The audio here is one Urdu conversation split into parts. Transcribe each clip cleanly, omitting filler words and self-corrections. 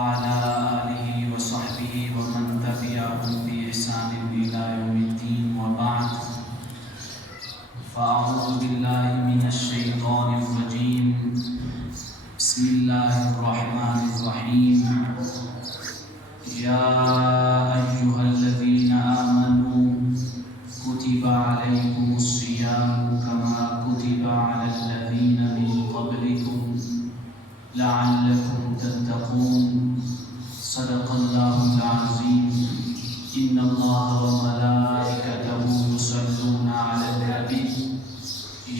وعلى آله وصحبه ومن تبعهم بإحسان إلى يوم الدين وبعد فأعوذ بالله من الشيطان الرجيم بسم الله الرحمن الرحيم يا أيها الذين آمنوا كتب عليكم الصيام كما كتب على الذين من قبلكم لعلكم تتقون صدق الله العظيم إن الله وملائكته يصلون على النبي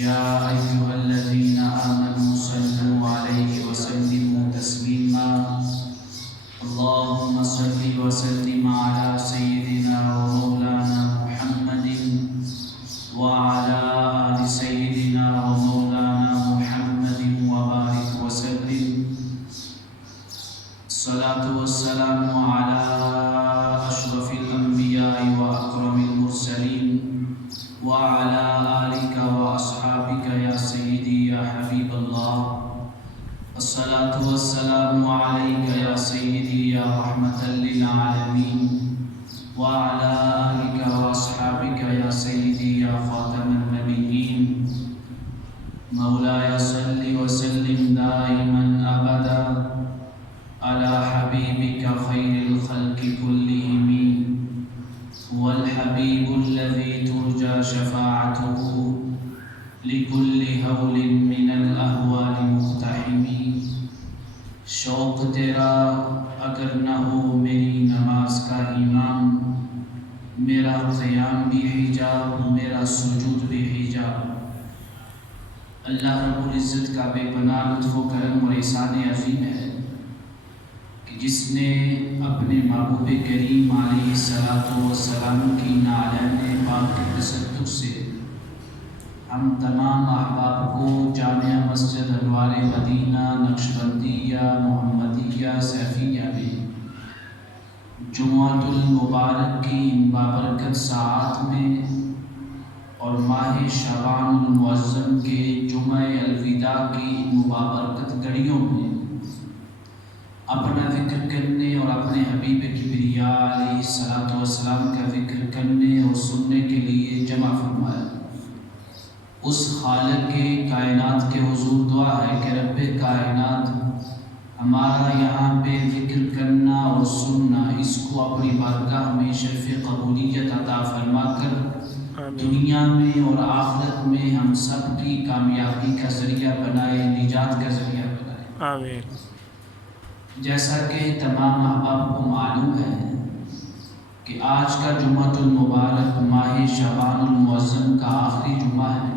يا أيها الذين آمنوا صلوا عليه وسلموا تسليما اللهم صل وسلم على سيدنا ومولانا محمد وعلى آل سيدنا ومولانا محمد وبارك وسلم الصلاة والسلام على أشرف الأنبياء وأكرم المرسلين وعلى آلك وأصحابك يا سيدي يا حبيب الله الصلاة والسلام عليك يا سيدي يا رحمة للعالمين وعلى آلك وأصحابك يا سيدي يا خاتم النبيين مولاي صل وسلم دائما أبدا على حبيبك خير الخلق كلهم هو الحبيب الذي ترجى شفاعته لكل هول من الأهوال مقتحم شوق تیرا اگر نہ ہو میری نماز کا امام میرا قیام بھی حجاب میرا سجود بھی حجاب۔ اللہ رب العزت کا بے پناہ لطف و کرم اور احسان عظیم ہے کہ جس نے اپنے محبوب کریم علیہ الصلاۃ والسلام کی نعلین پاک کے تصدق سے ہم تمام احباب کو جامع مسجد انوار مدینہ نقشبندیہ محمدیہ سیفیہ میں جمعۃ المبارک کی ان بابرکت ساعات میں اور ماہ شعبان المعظم کے جمعہ الوداع کی ان مبارکت گھڑیوں میں اپنا ذکر کرنے اور اپنے حبیب کبریا علیہ الصلاۃ والسلام کا ذکر کرنے اور سننے کے لیے جمع فرمایا۔ اس خالق کائنات کے حضور دعا ہے کہ رب کائنات ہمارا یہاں پہ ذکر کرنا اور سننا اس کو اپنی بارگاہ میں شرف قبولیت عطا فرما کر دنیا میں اور آخرت میں ہم سب کی کامیابی کا ذریعہ بنائے، نجات کا ذریعہ بنائے، آمین۔ جیسا کہ تمام احباب کو معلوم ہے کہ آج کا جمعۃ المبارک ماہ شعبان المعظم کا آخری جمعہ ہے۔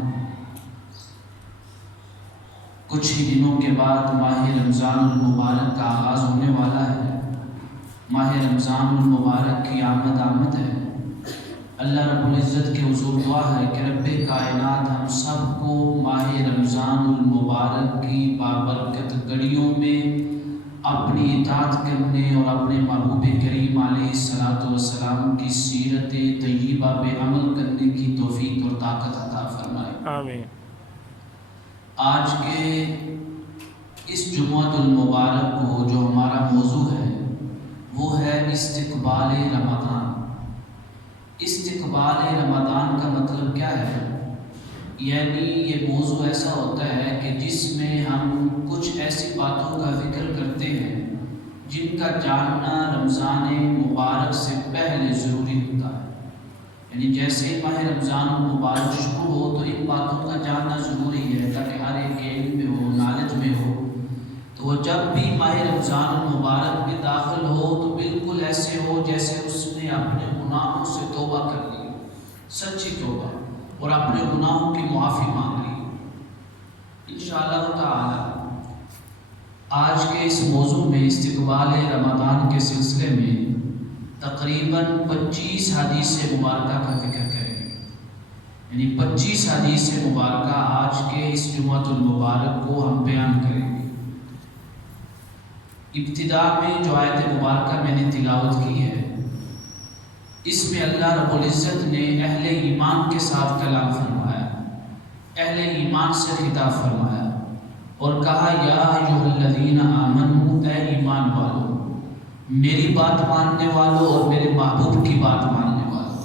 کچھ ہی دنوں کے بعد ماہ رمضان المبارک کا آغاز ہونے والا ہے۔ ماہ رمضان المبارک کی آمد ہے۔ اللہ رب العزت کے حضور دعا ہے کہ رب کائنات ہم سب کو ماہ رمضان المبارک کی بابرکت گھڑیوں میں اپنی اطاعت کرنے اور اپنے محبوب کریم علیہ الصلاۃ والسلام کی سیرت طیبہ پہ عمل کرنے کی توفیق اور طاقت عطا فرمائے، آمین۔ آج کے اس جمعۃ المبارک کو جو ہمارا موضوع ہے وہ ہے استقبال رمضان۔ استقبال رمضان کا مطلب کیا ہے؟ یعنی یہ موضوع ایسا ہوتا ہے کہ جس میں ہم کچھ ایسی باتوں کا ذکر کرتے ہیں جن کا جاننا رمضان مبارک سے پہلے ضروری ہوتا ہے۔ یعنی جیسے ماہ رمضان مبارک شروع ہو تو ان باتوں کا جاننا ضروری ہے تاکہ ہر ایک علم میں ہو، نالج میں ہو۔ تو وہ جب بھی ماہ رمضان مبارک میں داخل ہو تو بالکل ایسے ہو جیسے اس نے اپنے گناہوں سے توبہ کر لی، سچی توبہ، اور اپنے گناہوں کی معافی مانگ لی۔ انشاءاللہ تعالی آج کے اس موضوع میں استقبال رمضان کے سلسلے میں تقریباً 25 حدیث مبارکہ کا ذکر کریں گے۔ یعنی 25 حدیث مبارکہ آج کے اس جمعۃ المبارک کو ہم بیان کریں گے۔ ابتدا میں جو آیت مبارکہ میں نے تلاوت کی ہے اس میں اللہ رب العزت نے اہل ایمان کے ساتھ کلام فرمایا، اہل ایمان سے خطاب فرمایا اور کہا یا ایھا الذین آمنوا، اے ایمان والو، میری بات ماننے والوں اور میرے محبوب کی بات ماننے والوں،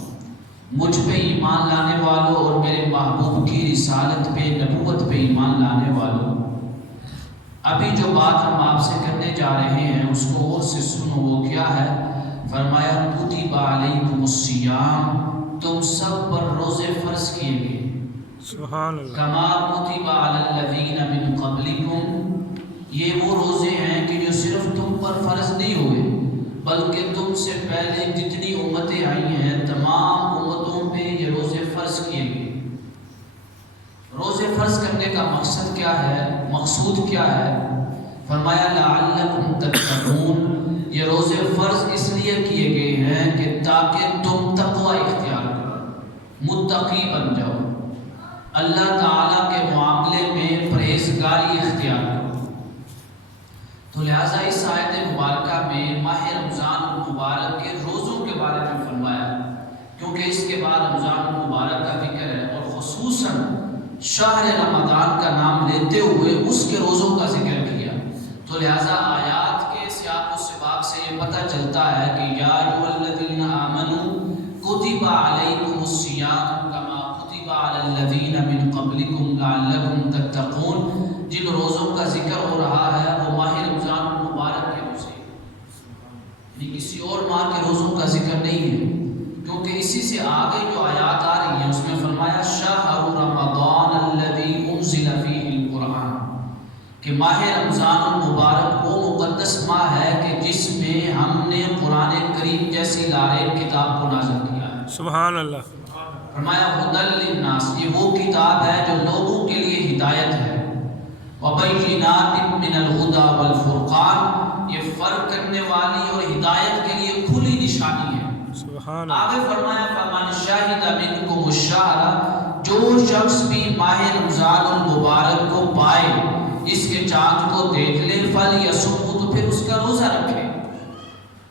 مجھ پہ ایمان لانے والوں اور میرے محبوب کی رسالت پہ، نبوت پہ ایمان لانے والوں، ابھی جو بات ہم آپ سے کرنے جا رہے ہیں اس کو غور سے سنو۔ وہ کیا ہے؟ فرمایا کتب علیکم الصیام، تم سب پر روزے فرض کیے گئے، سبحان اللہ، کما کتب علی الذین من قبلکم، یہ وہ روزے ہیں کہ جو صرف تم پر فرض نہیں ہوئے بلکہ تم سے پہلے جتنی امتیں آئی ہیں تمام امتوں پہ یہ روزے فرض کیے گئے۔ روزے فرض کرنے کا مقصد کیا ہے، مقصود کیا ہے؟ فرمایا لعلکم تتقون، یہ روزے فرض اس لیے کیے گئے ہیں کہ تاکہ تم تقوی اختیار کرو، متقی بن جاؤ، اللہ تعالیٰ کے معاملے میں پرہیزگاری اختیار کرو۔ تو لہٰذا اس آیت مبارکہ میں ماہ رمضان المبارک کے روزوں کے بارے میں فرمایا، کیونکہ اس کے بعد رمضان المبارک کا ذکر ہے اور خصوصاً شہر رمضان کا نام لیتے ہوئے اس کے روزوں کا ذکر کیا۔ تو لہٰذا آیات کے سیاق و سباق سے یہ پتہ چلتا ہے کہ یا ایھا الذین آمنوا کتب علیکم الصیام کما کتب علی الذین من قبلکم لعلکم تتقون، جن روزوں کا ذکر ہو رہا ہے وہ ماہ رمضان المبارک کے روزے، یعنی کسی اور ماہ کے روزوں کا ذکر نہیں ہے، کیونکہ اسی سے آگے جو آیات آ رہی ہیں اس میں فرمایا شہر رمضان الذی انزل فیہ القرآن، کہ ماہ رمضان المبارک وہ مقدس ماہ ہے کہ جس میں ہم نے قرآن کریم جیسی لائق کتاب کو نازل کیا ہے۔ سبحان اللہ، فرمایا ھدی للناس، یہ وہ کتاب ہے جو لوگوں کے لیے ہدایت ہے، وبینات من الہدی والفرقان، یہ فرق کرنے والی اور ہدایت کے لیے کھلی نشانی ہے۔ سبحان آگے اللہ، فرمایا فمن شہد منکم الشہر، جو شخص بھی ماہ رمضان المبارک کو پائے، اس کے چاند کو دیکھ لے، فلیصمہ، تو پھر اس کا روزہ رکھے۔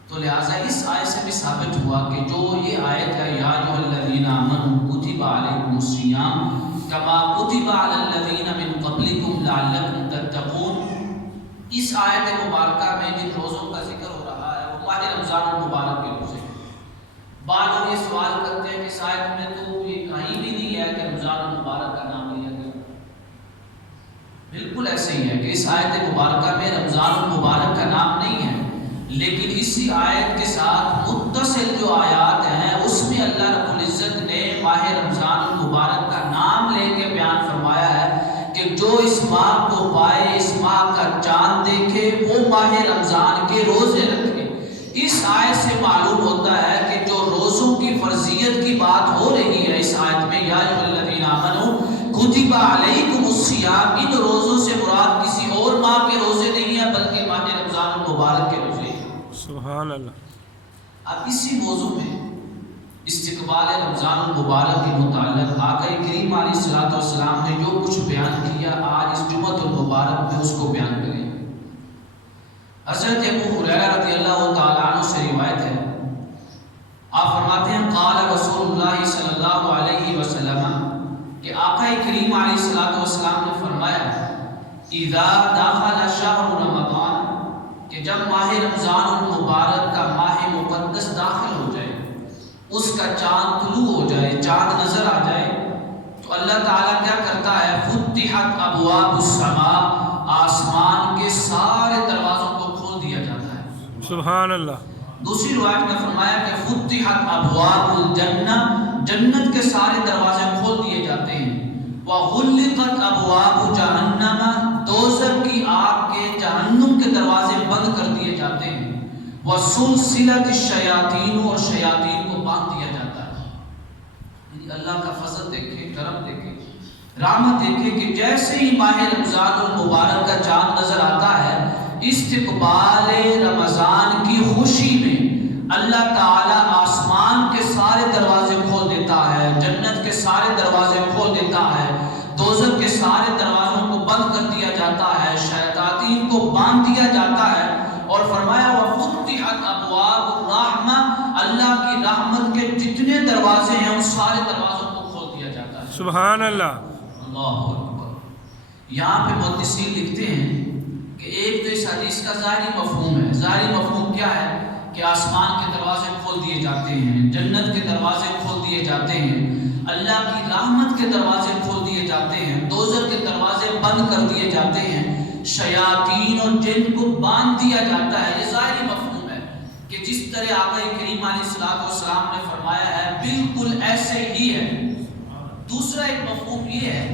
تو لہٰذا اس آیت سے بھی ثابت ہوا کہ جو یہ آیت ہے یا ایھا الذین آمنوا کتب علیکم الصیام کما کتب علی الذین من قبلکم لعلکم تتقون، اس آیت مبارکہ میں جن روزوں کا ذکر ہو رہا ہے وہ ماہ رمضان المبارک کے روزے ہیں۔ بعض لوگ یہ سوال کرتے ہیں کہ اس آیت میں تو یہ کہیں بھی نہیں ہے کہ رمضان المبارک کا نام لیا گیا۔ بالکل ایسے ہی ہے کہ اس آیت مبارکہ میں رمضان المبارک کا نام نہیں ہے، لیکن اسی آیت کے ساتھ متصل جو آیات ہیں اس میں اللہ رب العزت نے ماہ رمضان المبارک کا نام لے کے بیان فرمایا ہے کہ جو اس ماہ کو پائے، اس ماہ کا چاند دیکھے، وہ ماہ رمضان کے روزے رکھے۔ اس آیت سے معلوم ہوتا ہے کہ جو روزوں کی فرضیت کی بات ہو رہی ہے اس آیت میں یا ایھا الذین آمنوا کتب علیکم الصیام، ان روزوں سے مراد کسی اور ماہ کے روزے نہیں ہیں بلکہ ماہ رمضان المبارک کے روزے ہیں۔ سبحان اللہ۔ اب اسی موضوع میں استقبال رمضان المبارک کے متعلق آقا کریم علیہ الصلوۃ والسلام نے جو کچھ بیان کیا آج اس جمعۃ المبارک میں اس کو بیان کریں۔ حضرت ابو ہریرہ رضی اللہ تعالیٰ عنہ سے روایت ہے، آپ فرماتے ہیں قال رسول اللہ صلی اللہ علیہ وسلم، کہ آقا کریم علیہ الصلوۃ والسلام نے فرمایا اذا دخل شہر رمضان، کہ جب ماہ رمضان المبارک کا ماہ مقدس داخل ہو جائے، اس کا چاند طلوع ہو جائے، چاند نظر آ جائے، تو اللہ تعالیٰ کیا کرتا ہے فتحت ابواب السماء، آسمان کے سارے دروازوں کو کھول دیا جاتا ہے۔ سبحان اللہ۔ دوسری روایت میں فرمایا کہ فتحت ابواب الجنہ، جنت کے سارے دروازے کھول دیے جاتے ہیں، وغلقت ابواب جہنم، دوزخ کی آگ کے، جہنم کے دروازے بند کر دیے جاتے ہیں، وسلسلت الشیاطین، اور شیاطین کو باندھ دیا جاتا ہے۔ یعنی اللہ کا فضل دیکھے، کرم دیکھے، رحمت دیکھے کہ جیسے ہی ماہ رمضان المبارک کا چاند نظر آتا ہے، استقبال رمضان کی خوشی میں اللہ تعالیٰ آسمان کے سارے دروازے کھول دیتا ہے، جنت کے سارے دروازے کھول دیتا ہے، دوزخ کے سارے دروازوں کو بند کر دیا جاتا ہے، شیاطین کو باندھ دیا جاتا ہے، اور فرمایا وفتحت ابواب الرحمہ، اللہ کی رحمت کے جتنے دروازے ہیں ان سارے دروازوں کو کھول دیا جاتا ہے۔ سبحان اللہ، اللہ اکبر۔ یہاں پہ محدثین لکھتے ہیں کہ ایک تو اس حدیث کا ظاہری مفہوم ہے، ظاہری مفہوم کیا ہے کہ آسمان کے دروازے کھول دیے جاتے ہیں، جنت کے دروازے کھول دیے جاتے ہیں، اللہ کی رحمت کے دروازے کھول دیے جاتے ہیں، دوزخ کے دروازے بند کر دیے جاتے ہیں، شیاطین اور جن کو باندھ دیا جاتا ہے۔ یہ ظاہری مفہوم ہے کہ جس طرح آقا کریم علیہ السلام نے فرمایا ہے بالکل ایسے ہی ہے۔ دوسرا ایک مفہوم یہ ہے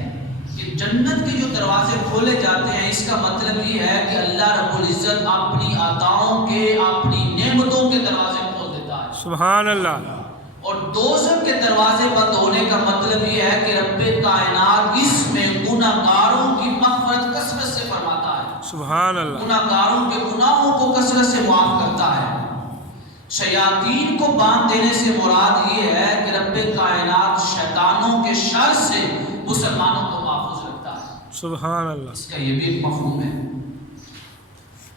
کہ جنت کے جو دروازے کھولے جاتے ہیں، اس کا مطلب یہ ہے کہ اللہ رب العزت اپنی عطاؤں کے، اپنی نعمتوں کے دروازے کھول دیتا ہے، سبحان اللہ۔ اور دوزخ کے دروازے بند ہونے کا مطلب یہ ہے کہ رب کائنات اس میں گناہگاروں کی مغفرت کثرت سے فرماتا ہے، سبحان اللہ۔ گناہگاروں کے گناہوں کو کثرت سے معاف کرتا ہے۔ شیاطین کو باندھ دینے سے مراد یہ ہے کہ رب کائنات شیطانوں کے شر سے مسلمانوں کو محفوظ رکھتا ہے، سبحان اللہ۔ اس کا یہ بھی ایک مفہوم ہے۔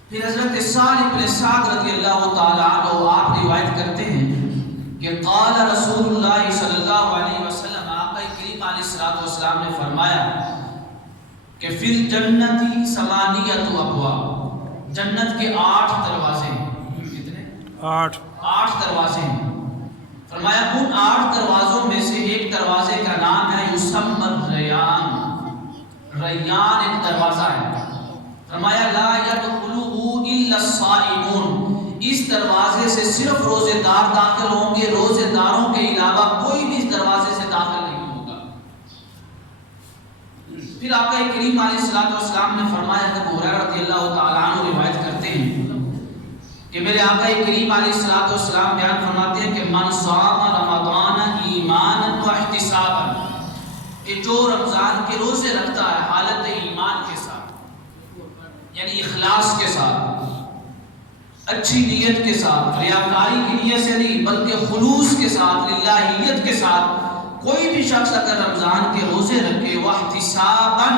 پھر حضرت سعد بن سعد رضی اللہ تعالیٰ عنہ آپ روایت کرتے ہیں کہ قال رسول اللہ صلی اللہ علیہ وسلم، آقا کریم علیہ السلام نے فرمایا کہ فی الجنت ثمانیۃ ابواب، جنت کے 8 دروازے ہیں۔ کتنے؟ 8 دروازے ہیں۔ فرمایا ان 8 دروازوں میں سے ایک دروازے کا نام ہے یسمى الریان، ریان ایک دروازہ ہے۔ فرمایا لا يدخلہ الا الصائمون، اس دروازے سے صرف روزے دار داخل ہوں گے، روزے داروں کے علاوہ کوئی بھی اس دروازے سے داخل نہیں ہوگا۔ پھر آقا کریم علیہ السلام نے فرمایا، ابو ہریرہ رضی اللہ تعالیٰ عنہ روایت کرتے ہیں کہ میرے آقا کریم علیہ السلام بیان فرماتے ہیں کہ من صام رمضان ایمانا واحتسابا، کہ جو رمضان کے روزے رکھتا ہے حالت ایمان کے ساتھ، یعنی اخلاص کے ساتھ، اچھی نیت کے ساتھ، ریاکاری کی نیت سے نہیں بلکہ خلوص کے ساتھ، للہیت کے ساتھ، کوئی بھی شخص اگر رمضان کے روزے رکھے واحتسابا،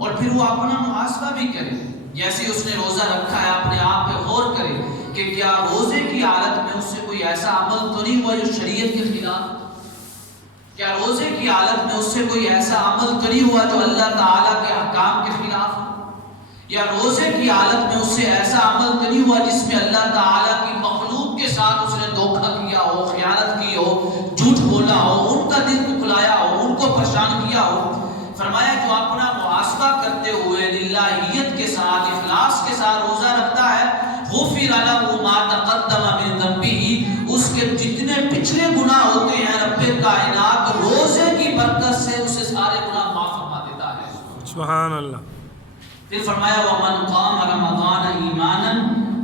اور پھر وہ اپنا محاسبہ بھی کرے، جیسے اس نے روزہ رکھا ہے اپنے آپ پہ غور کرے کہ کیا روزے کی حالت میں اس سے کوئی ایسا عمل تو نہیں ہوا جو شریعت کے خلاف، کیا روزے کی حالت میں اس سے کوئی ایسا عمل تو نہیں ہوا جو اللہ تعالیٰ کے احکام کے خلاف ہو، یا روزے کی حالت میں اس سے ایسا عمل تو نہیں ہوا جس میں اللہ تعالیٰ کی مخلوق کے ساتھ اس نے دھوکہ کیا ہو، خیانت کی ہو، جھوٹ بولا ہو، ان کا دل دکھلایا ہو، ان کو پریشان کیا ہو۔ فرمایا جو اپنا محاسبہ کرتے ہوئے للہیت کے ساتھ، اخلاص کے ساتھ روزہ رکھتا ہے، غفر لہ ما تقدم من ذنبہ، اس کے جتنے پچھلے گناہ ہوتے ہیں رب کائنات روزے کی برکت سے اسے سارے گناہ معاف فرما دیتا ہے۔ سبحان اللہ۔ پھر فرمایا وَمَنْ قَامَ رَمَضَانَ إِيمَانًا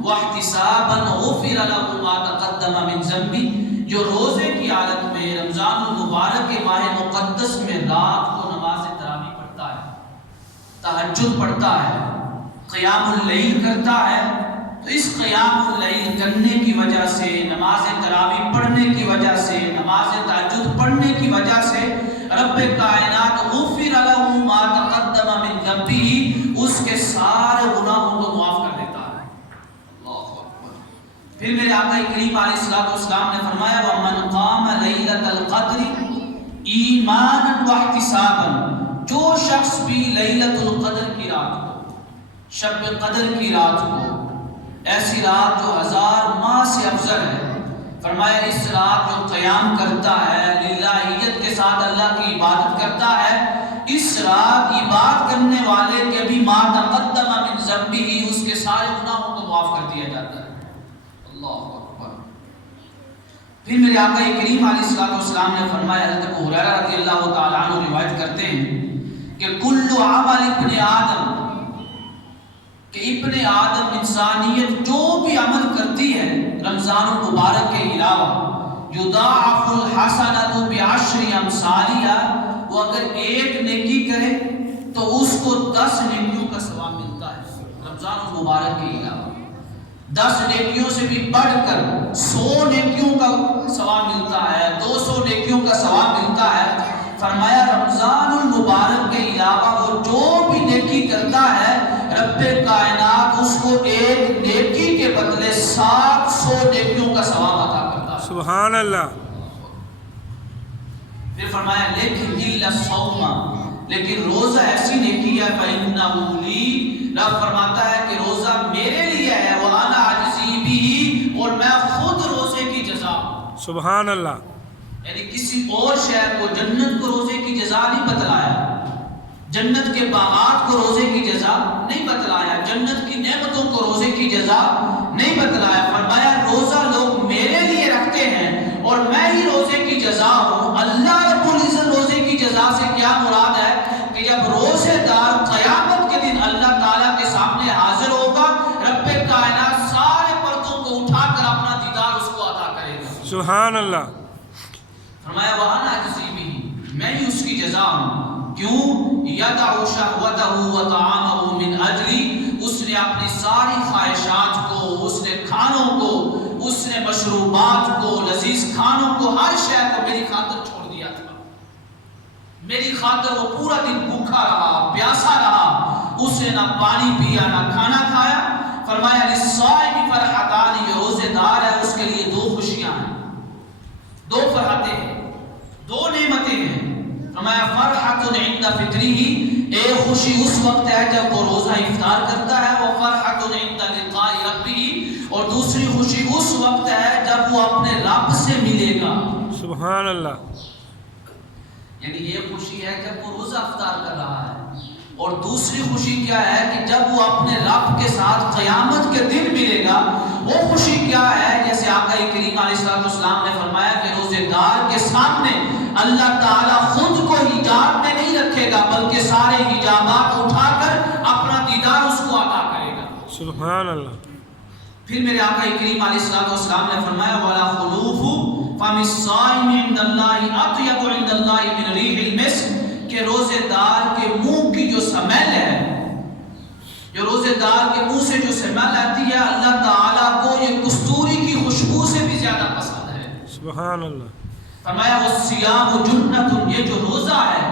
وَاحْتِسَابًا غُفِرَ لَهُ مَا تَقَدَّمَ مِنْ ذَنبِهِ، جو روزے کی حالت میں رمضان المبارک کے ماہ مقدس میں رات کو نماز تراویح پڑھتا ہے، تہجد پڑھتا ہے، قیام اللیل کرتا ہے، تو اس قیام اللیل کرنے کی وجہ سے، نماز تراویح پڑھنے کی وجہ سے، نماز تہجد پڑھنے کی وجہ سے رب کائنات غفر لہ ما تقدم من ذنبہ، اس کے سارے گناہوں کو معاف کر دیتا ہے۔ اللہ اکبر۔ پھر میرے آقا کریم علیہ السلام نے فرمایا وَمَنْ قَامَ لَيْلَةَ الْقَدْرِ ایمانا واحتسابا، جو شخص بھی لیلۃ القدر کی رات کو، شب قدر کی رات کو، ایسی رات جو 1000 ماہ سے افضل ہے، فرمایا اس رات جو قیام کرتا ہے، للہیت کے ساتھ اللہ کی عبادت کرتا ہے، اس رات عبادت کرنے والے کے بھی ما تقدم من ذنبہ، اس کے سارے گناہوں کو معاف کر دیا جاتا ہے۔ اللہ اکبر۔ پھر میرے آقا کریم علیہ السلام نے فرمایا، حضرت ابو ہریرہ رضی اللہ تعالیٰ عنہ روایت کرتے ہیں کہ کل عمل ابن آدم، کہ ابن آدم انسانیت جو بھی عمل کرتی ہے رمضان المبارک کے علاوہ، یضاعف الحسنۃ بعشر امثالہا، وہ اگر ایک نیکی کرے تو اس کو 10 نیکیوں کا ثواب ملتا ہے رمضان المبارک کے علاوہ، 10 نیکیوں سے بھی بڑھ کر 100 نیکیوں کا ثواب ملتا ہے، 200 نیکیوں کا ثواب ملتا ہے۔ فرمایا رمضان المبارک کے علاوہ وہ جو بھی نیکی کرتا ہے رب کائنات اس کو ایک نیکی کے بدلے 700 نیکیوں کا ثواب عطا کرتا ہے۔ سبحان اللہ۔ پھر فرمایا لیکن الا الصوم، لیکن روزہ ایسی نیکی ہے فإنہ لی، رب فرماتا ہے کہ روزہ میرے لیے ہے، وَأَنَا أَجْزِي بِهِ، اور میں سبحان اللہ. یعنی کسی اور شے کو جنت کو روزے کی جزا نہیں بتلایا، جنت کے باغات کو روزے کی جزا نہیں بتلایا، جنت کی نعمتوں کو روزے کی جزا نہیں بتلایا. فرمایا روزہ لوگ میرے لیے رکھتے ہیں اور میں ہی روزے کی جزا ہوں. اللہ رب العزت روزے کی جزا سے کیا مراد ہے کہ جب روزے دار قیامت کے دن اللہ تعالیٰ کے سامنے حاضر ہوگا، رب کائنات سارے پردوں کو اٹھا کر اپنا دیدار اس کو عطا کرے گا. سبحان اللہ. فرمایا وَأَنَا أَجْزِي بِهِ، میں ہی اس کی جزا ہوں. کیوں؟ يَدَعُ شَهْوَتَهُ وَطَعَامَهُ مِنْ أَجْلِي، اس نے اپنی ساری خواہشات کو، اس نے کھانوں کو، اس نے مشروبات کو، لذیذ کھانوں کو، ہر شے کو میری خاطر چھوڑ دیا تھا. میری خاطر وہ پورا دن بھوکا رہا، پیاسا رہا، اس نے نہ پانی پیا نہ کھانا کھایا. فرمایا لِلصَّائِمِ فَرْحَتَانِ، یہ روزے دار ہے اس کے لیے دو خوشیاں ہیں، دو فرحتیں ہیں، دو نعمتیں ہیں. فرمایا فرحۃ عند فطرہ، ایک خوشی اس وقت ہے جب وہ روزہ افطار کرتا ہے، وہ فرحۃ عند لقاء ربہ، اور دوسری خوشی اس وقت ہے جب وہ اپنے رب سے ملے گا. سبحان اللہ. یعنی یہ خوشی ہے جب وہ روزہ افطار کر رہا ہے، اور دوسری خوشی کیا ہے کہ جب وہ اپنے رب کے ساتھ قیامت کے دن ملے گا. وہ خوشی کیا ہے؟ جیسے آقا کریم علیہ السلام نے فرمایا کہ روزے دار کے سامنے اللہ تعالیٰ خود کو حجاب میں نہیں رکھے گا، بلکہ سارے حجابات اٹھا کر اپنا دیدار اس کو عطا کرے گا. سبحان اللہ. پھر میرے آقا کریم علیہ السلام نے فرمایا وَلَا خُلُوفُ فَمِ الصَّائِمِ عِنْدَ اللَّهِ أَطْيَبُ عِنْدَ اللَّهِ مِنْ رِيحِ الْمِسْكِ، کہ روزے دار کے منہ کی جو سمیل ہے، جو روزے دار کے منہ سے جو سمیل آتی ہے، اللہ تعالیٰ کو یہ کستوری کی خوشبو سے بھی زیادہ پسند ہے. سبحان اللہ. فرمایا وَالصِّيَامُ جُنَّةٌ، یہ جو روزہ ہے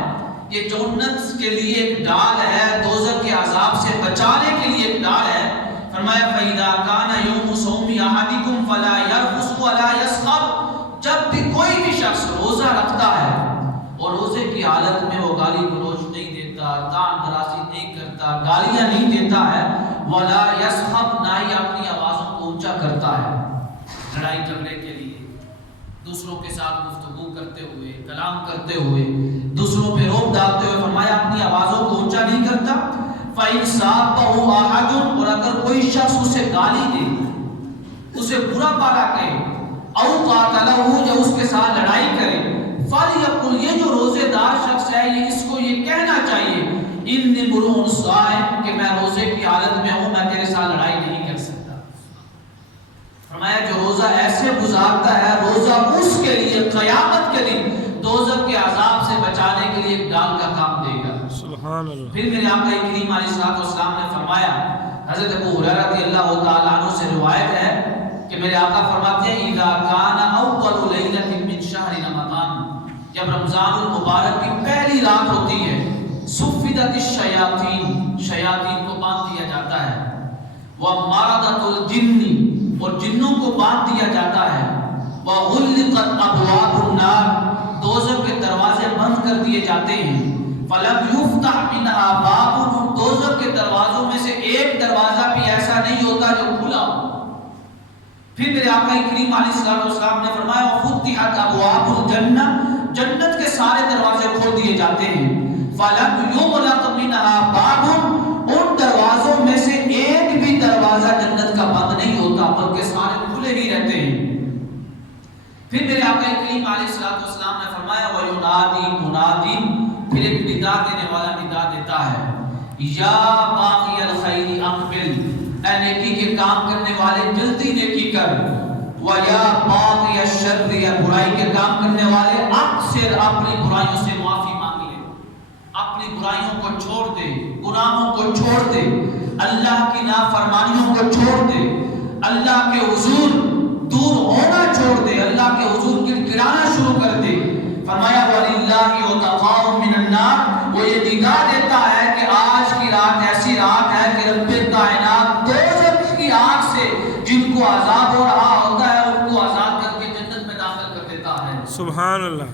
یہ جنت کے لیے ایک ڈال ہے، دوزخ کے عذاب سے بچانے کے لیے ایک ڈال ہے. فرمایا فَإِذَا كَانَ يَوْمُ صَوْمِ أَحَدِكُمْ فَلَا يَرْفُثْ وَلَا يَسْخَبْ، جب بھی کوئی بھی شخص روزہ رکھتا ہے اور روزے کی حالت میں وہ گالی گلوچ نہیں دیتا، دان درازی نہیں کرتا، گالیاں نہیں دیتا ہے، وَلَا يَسْخَبْ، نہ ہی اپنی آوازوں کو اونچا کرتا ہے لڑائی جھگڑے کے لیے، دوسروں کے ساتھ گفتگو کرتے ہوئے، کلام کرتے ہوئے، دوسروں پہ روک ڈالتے ہوئے. فرمایا اپنی آوازوں کو اونچا نہیں کرتا. فَإِنْ سَابَّهُ أَحَدٌ، اور اگر کوئی شخص اسے گالی دے، اسے برا بھلا کہے، أَوْ قَاتَلَهُ، یا اس کے ساتھ لڑائی کرے، فَلْيَقُلْ، یہ جو روزے دار شخص ہے یہ اس کو یہ کہنا چاہیے إِنِّي امْرُؤٌ صَائِمٌ، کہ میں روزے کی حالت میں ہوں، میں تیرے ساتھ لڑائی نہیں کر سکتا. فرمایا جو روزہ ایسے گزارتا ہے، روزہ اس کے لیے قیامت کے دن دوزخ کے عذاب سے بچانے کے لیے ایک ڈال کا کام دے گا. سبحان اللہ. پھر میرے آقا کریم علیہ السلام نے فرمایا، حضرت ابو ہریرہ رضی اللہ تعالیٰ عنہ سے روایت ہے کہ میرے آقا فرماتے ہیں اذا کان اول لیلۃ من شہر رمضان، جب رمضان المبارک کی پہلی رات ہوتی ہے، صفدت الشیاطین، شیاطین کو باندھ دیا جاتا ہے، ومرضت الجن، اور جنوں کو باندھ دیا جاتا ہے، وغلقت ابواب النار، دوزخ کے دروازے بند کر دیے جاتے ہیں، فلم یفتح منها باب، دوزخ کے دروازوں میں سے ایک دروازہ بھی ایسا نہیں ہوتا جو کھلا ہو. پھر میرے آقا کریم علیہ السلام نے فرمایا وفتحت ابواب الجنہ، جنت کے سارے دروازے کھول دیے جاتے ہیں، فلم یغلق منها باب، ان دروازوں میں سے ایک بھی دروازہ جنت کا بند نہیں ہوتا بلکہ سارے کھلے ہی رہتے ہیں. پھر میرے آقا کریم علیہ السلام نے فرمایا وَيُنَادِي مُنَادٍ، پھر ایک ندا دینے والا ندا دیتا ہے، یا باغی الخیر اقبل، اے نیکی کے کام کرنے والے جلدی نیکی کر، وَيَا باغی الشر، یا برائی کے کام کرنے والے اکثر اپنی برائیوں سے معافی مانگ لے، اپنی برائیوں کو چھوڑ دے، گناہوں کو چھوڑ دے، اللہ کی نافرمانیوں کو چھوڑ دے، اللہ کے حضور دور ہونا چھوڑ دے، اللہ کے حضور گڑگڑانا شروع کر دے. فرمایا وَلِلَّهِ عُتَقَاءٌ مِّنَ النَّارِ، وہ یہ ندا دیتا ہے کہ آج کی رات ایسی رات ہے کہ رب کائنات دوزخ کی آگ سے جن کو عذاب ہو رہا ہوتا ہے ان کو آزاد کر کے جنت میں داخل کر دیتا ہے. سبحان اللہ.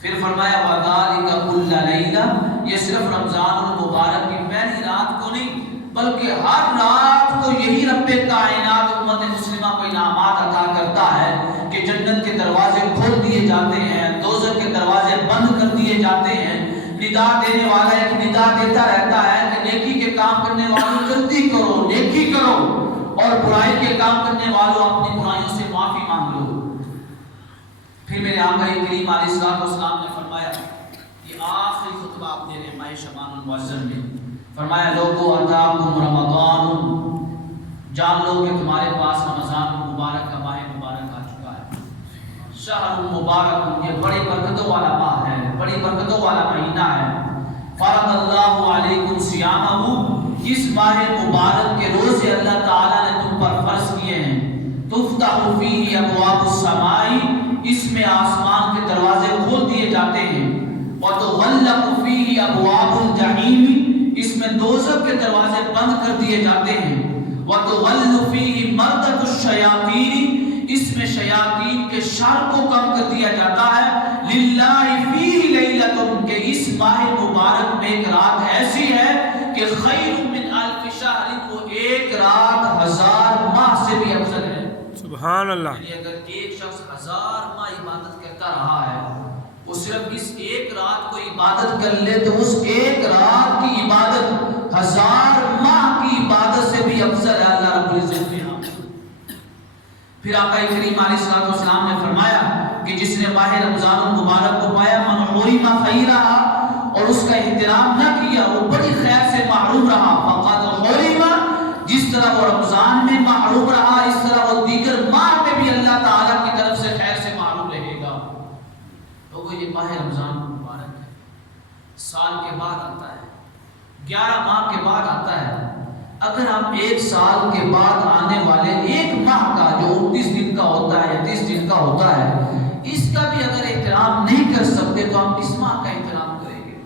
پھر فرمایا وَذَلِكَ كُلَّ لَيْلَةٍ، یہ صرف رمضان المبارک کی پہلی رات کو نہیں بلکہ ہر رات کو یہی رب کائنات امت مسلمہ کو انعامات عطا کرتا ہے کہ جنت جنت کے دروازے کھول دیے جاتے ہیں، دوزخ کے دروازے بند کر دیے جاتے ہیں۔ ندا دینے والا ایک ندا دیتا رہتا ہے کہ نیکی کے کام کرنے والوں جلدی کرو، نیکی کرو، اور برائی کے کام کرنے والوں اپنی برائیوں سے معافی مانگ لو۔ پھر میرے آقا کریم علیہ السلام نے فرمایا، یہ آخری خطبہ آپ دے رہے ہیں ماہ شعبان المعظم میں، فرمایا لوگو اتاکم رمضان، جان لو کہ تمہارے پاس رمضان مبارک کا ماہ مبارک آ چکا ہے۔ شہر مبارک، یہ بڑی برکتوں والا ماہ ہے، بڑی برکتوں والا مہینہ ہے۔ فرض اللہ علیکم صیامہ، اس ماہ مبارک کے روزے اللہ تعالیٰ نے تم پر فرض کیے ہیں۔ تفتح فیہ ابواب السماء، اس میں آسمان کے دروازے کھول دیے جاتے ہیں۔ وتغلق فیہ ابواب الجحیم، اس میں دوزخ کے دروازے بند کر دیے جاتے ہیں۔ وتغل فیہ مردۃ الشیاطین، اس میں شیاطین کے شر کو کم کر دیا جاتا ہے۔ للہ فیہ لیلۃ، کہ اس ماہ مبارک میں ایک رات ایسی ہے کہ خیر من الف شہر، وہ ایک رات 1000 ماہ سے بھی افضل ہے۔ سبحان اللہ۔ یعنی اگر ایک شخص 1000 ماہ عبادت کرتا رہا ہے، وہ صرف اس ایک رات کو عبادت کر لے تو اس ایک رات کی عبادت 1000 ماہ کی عبادت سے بھی افضل ہے اللہ رب العزت کے ہاں۔ پھر آقا کریم علیہ السلام نے فرمایا کہ جس نے ماہ رمضان المبارک کو پایا، من حرم خیرہ، اور اس کا احترام نہ کیا، وہ بڑی خیر سے محروم رہا، فقد حرم، جس طرح وہ رمضان میں محروم رہا اس طرح وہ دیگر ماہ میں بھی اللہ تعالیٰ کی طرف سے خیر سے محروم رہے گا۔ تو یہ ماہ رمضان مبارک ہے، سال کے بعد آتا ہے، 11 ماہ کے بعد آتا ہے۔ اگر ہم ایک سال کے بعد آنے والے ایک ماہ کا جو 29 دن کا ہوتا ہے یا 30 دن کا ہوتا ہے، اس کا بھی اگر احترام نہیں کر سکتے تو ہم کس ماہ کا احترام کریں گے؟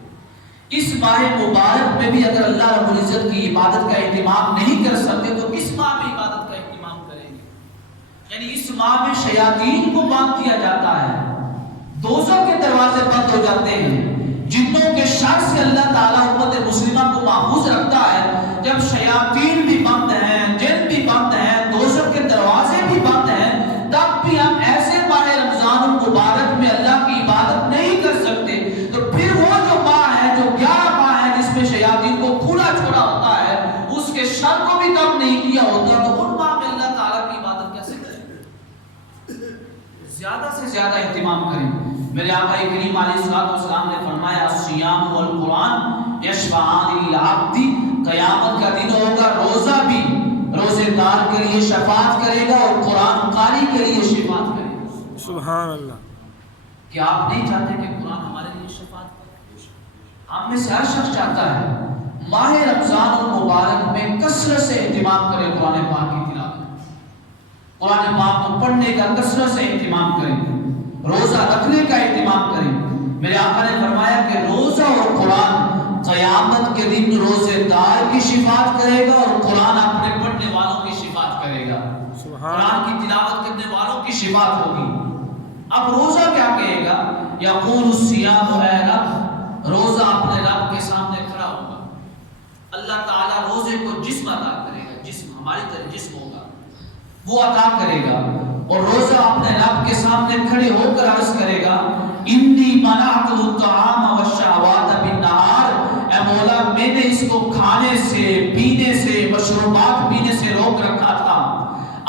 اس ماہ مبارک میں بھی اگر اللہ رب العزت کی عبادت کا اہتمام نہیں کر سکتے تو کس ماہ میں عبادت کا اہتمام کریں گے؟ یعنی اس ماہ میں شیاطین کو باندھ دیا جاتا ہے، دوزخ کے دروازے بند ہو جاتے ہیں، جنوں کے شر سے اللہ تعالیٰ امت مسلمہ کو محفوظ رکھتا ہے۔ جب شیاطین بھی بند ہیں، جن بھی بند ہیں، دوزخ کے دروازے بھی بند ہیں، تب بھی ہم ایسے ماہ رمضان المبارک میں اللہ کی عبادت نہیں کر سکتے، تو پھر وہ جو ماہ ہے، جو 11 ماہ ہے جس میں شیاطین کو کھلا چھوڑا ہوتا ہے، اس کے شر کو بھی کم نہیں کیا ہوتا، تو ان ماہ میں اللہ تعالیٰ کی عبادت کیسے کریں؟ زیادہ سے زیادہ اہتمام کریں۔ میرے آقا کریم علیہ السلام نے فرمایا، الصیام والقرآن یشفعان للعبد، قیامت کا دن ہوگا، روزہ بھی روزے دار کے لیے شفاعت کرے گا اور قرآن قاری کے لیے شفاعت کرے گا۔ سبحان اللہ۔ کیا آپ نہیں چاہتے کہ قرآن ہمارے لیے شفاعت کرے؟ ہم میں سے ہر شخص چاہتا ہے ماہ رمضان المبارک میں کثرت سے اہتمام کرے، قرآن پاک کی تلاوت، قرآن پاک کو پڑھنے کا کثرت سے اہتمام کریں، روزہ رکھنے کا اہتمام کریں۔ میرے آقا نے فرمایا کہ روزہ اور قرآن قیامت کے دن روزے دار کی شفاعت کرے گا اور قرآن اپنے پڑھنے والوں کی شفاعت کرے گا، قرآن کی تلاوت کرنے والوں کی شفاعت ہوگی۔ اب روزہ کیا کہے گا؟ یقول الصیام اے رب، روزہ اپنے رب کے سامنے کھڑا ہوگا، اللہ تعالیٰ روزے کو جسم عطا کرے گا، جسم ہماری طرح جسم ہوگا، وہ عطا کرے گا، اور روزہ اپنے رب کے سامنے کھڑے ہو کر عرض کرے گا، انی منعت الطعام والشہوات بالنہار، اے مولا میں نے اس کو کھانے سے، پینے سے، مشروبات پینے سے روک رکھا تھا،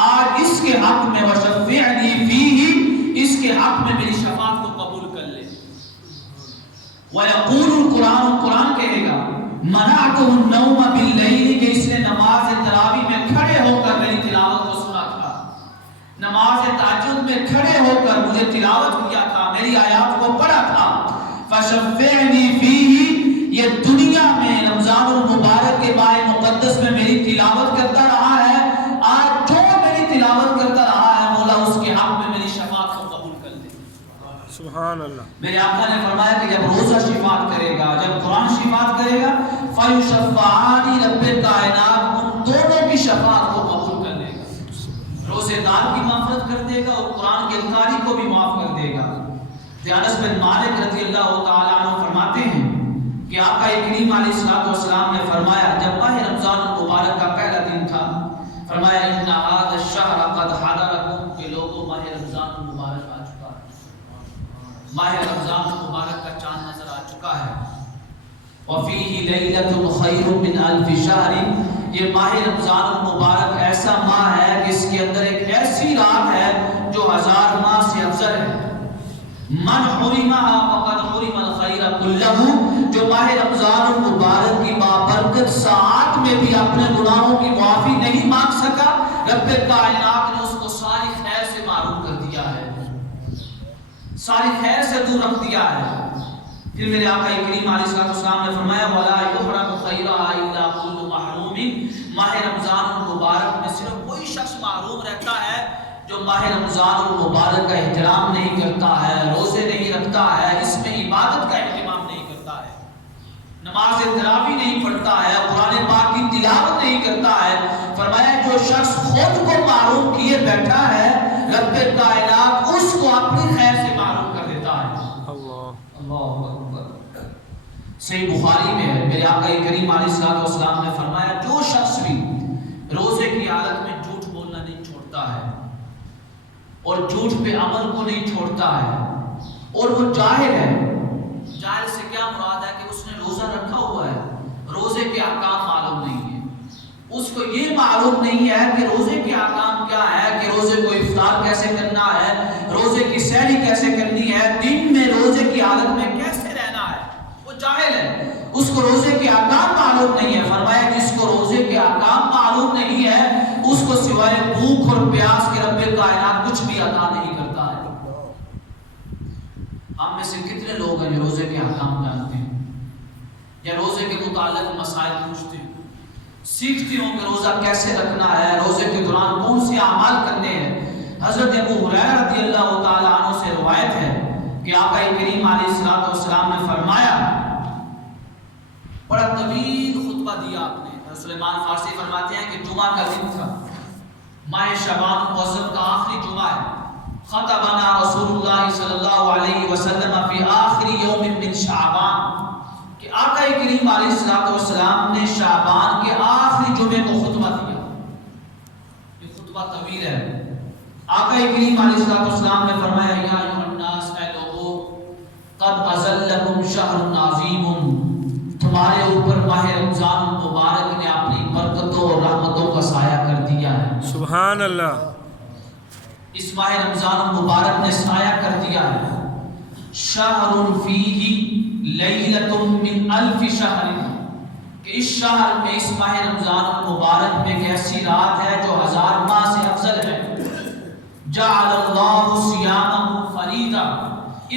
آج اس کے حق میں وشفعنی فیہ، اس کے حق میں میری شفاعت کو قبول کر لے۔ وَيَقُولُ القرآن، قرآن کہے گا، منعتُ النوم باللیل، کہ اس نے نماز تراویح میں کھڑے ہو کر میری تلاوت کو سنا تھا، نماز تہجد میں کھڑے ہو کر مجھے تلاوت کیا تھا، میری آیات کو پڑھا تھا، فشفعنی فیہ، یہ دنیا میں رمضان المبارک کے ماہ مقدس میں میری تلاوت کرتا رہا ہے، آج جو میری تلاوت کرتا رہا ہے مولا اس کے حق میں میری شفاعت کو قبول کر لے۔ سبحان اللہ۔ میرے آقا نے فرمایا کہ جب روزہ شفاعت کرے گا، جب قرآن شفاعت کرے گا، فَيُشَفَّعَانِ رب کائنات، ان دونوں کی شفاعت کو قبول کر لے گا، روزے دار کی مغفرت کر دے گا اور قرآن کے قاری کو بھی معاف کر دے گا۔ انس بن مالک رضی اللہ تعالیٰ عنہ فرماتے ہیں کہ آقا کریم علیہ السلام نے فرمایا جب ماہ رمضان المبارک کا پہلا دن تھا، فرمایا ان هذا الشهر قد حضركم، کہ لوگوں ماہ رمضان المبارک ماہ رمضان المبارک کا چاند نظر آ چکا ہے. وَفِيهِ لَيْلَةٌ خَيْرٌ مِّنْ أَلْفِ شَهْرٍ. یہ ماہ رمضان المبارک ایسا ماہ ہے کہ اس کے اندر ایک ایسی رات ہے جو 1000 ماہ سے افضل ہے. من حرمها فقد حرم الخير كله. جو ماہ رمضان المبارک کی بابرکت ساعت میں بھی اپنے گناہوں کی معافی نہیں مانگ سکا، رب کائنات نے اس کو ساری خیر سے محروم کر دیا ہے، ساری خیر سے دور رکھ دیا ہے. پھر میرے آقا کریم علیہ السلام نے فرمایا وَلَا يُحْرَمُ خَيْرَهَا إِلَّا كُلُّ مَحْرُومٍ. ماہ رمضان المبارک میں صرف وہی شخص محروم رہتا ہے جو ماہ رمضان المبارک کا احترام نہیں کرتا ہے، روزے نہیں رکھتا ہے، اس میں عبادت کا اہتمام نہیں کرتا ہے، نماز تراویح نہیں پڑھتا ہے، قرآن پاک کی تلاوت نہیں کرتا ہے. فرمایا جو شخص خود کو محروم کیے بیٹھا ہے، رب کائنات اس کو اپنی خیر سے محروم کر دیتا ہے. اللہ اکبر. صحیح بخاری میں ہے، میرے آقا کریم علیہ السلام نے فرمایا جو شخص بھی روزے کی حالت میں جھوٹ بولنا نہیں چھوڑتا ہے اور جھوٹ پہ عمل کو نہیں چھوڑتا ہے اور وہ جاہل ہے. جاہل سے کیا مراد ہے کہ اس نے روزہ رکھا ہوا ہے، روزے کے احکام معلوم نہیں ہے، اس کو یہ معلوم نہیں ہے کہ روزے کے احکام کیا ہے، کہ روزے کو افطار کیسے کرنا ہے، روزے کی سحری کیسے کرنی ہے، دن میں روزے کی حالت میں کیسے رہنا ہے. وہ جاہل ہے، اس کو روزے کے احکام معلوم نہیں ہے. فرمایا جس کو روزے کے احکام معلوم نہیں ہے اس کو سوائے بھوک اور پیاس کے رب کائنات کچھ بھی عطا نہیں کرتا ہے. ہم میں سے کتنے لوگ ہیں جو روزے کے احکام جانتے ہیں یا روزے کے متعلق مسائل پوچھتے ہیں، سیکھتے ہوں کہ روزہ کیسے رکھنا ہے، روزے کے دوران کون سے اعمال کرنے ہیں. حضرت ابو ہریرہ رضی اللہ تعالی عنہ سے روایت ہے کہ آقا کریم علیہ السلام نے فرمایا، بڑا طویل خطبہ دیا آپ نے. سلیمان فارسی فرماتے ہیں کہ جمعہ کا دن تھا، ماہ شعبان معظم کا آخری جمعہ ہے. خطبنا رسول اللہ صلی اللہ علیہ وسلم فی آخر یوم من شعبان، کہ آقا کریم علیہ السلام نے شعبان کے آخری جمعے کو خطبہ دیا. یہ خطبہ طویل ہے. آقا کریم علیہ السلام نے فرمایا یا ایھا الناس، اے لوگو، قد اظلکم شہر عظیم، تمہارے اوپر ماہ رمضان مبارک نے اپنی برکتوں اور رحمتوں کا سایہ کر دیا ہے. سبحان اللہ. اس ماہ رمضان مبارک نے سایہ کر دیا ہے. شہر فیہ لیلۃ من الف شہر، کہ اس شہر میں، اس ماہ رمضان مبارک میں ایک ایسی رات ہے جو 1000 ماہ سے افضل ہے. جعل اللہ صیامہ فریضہ،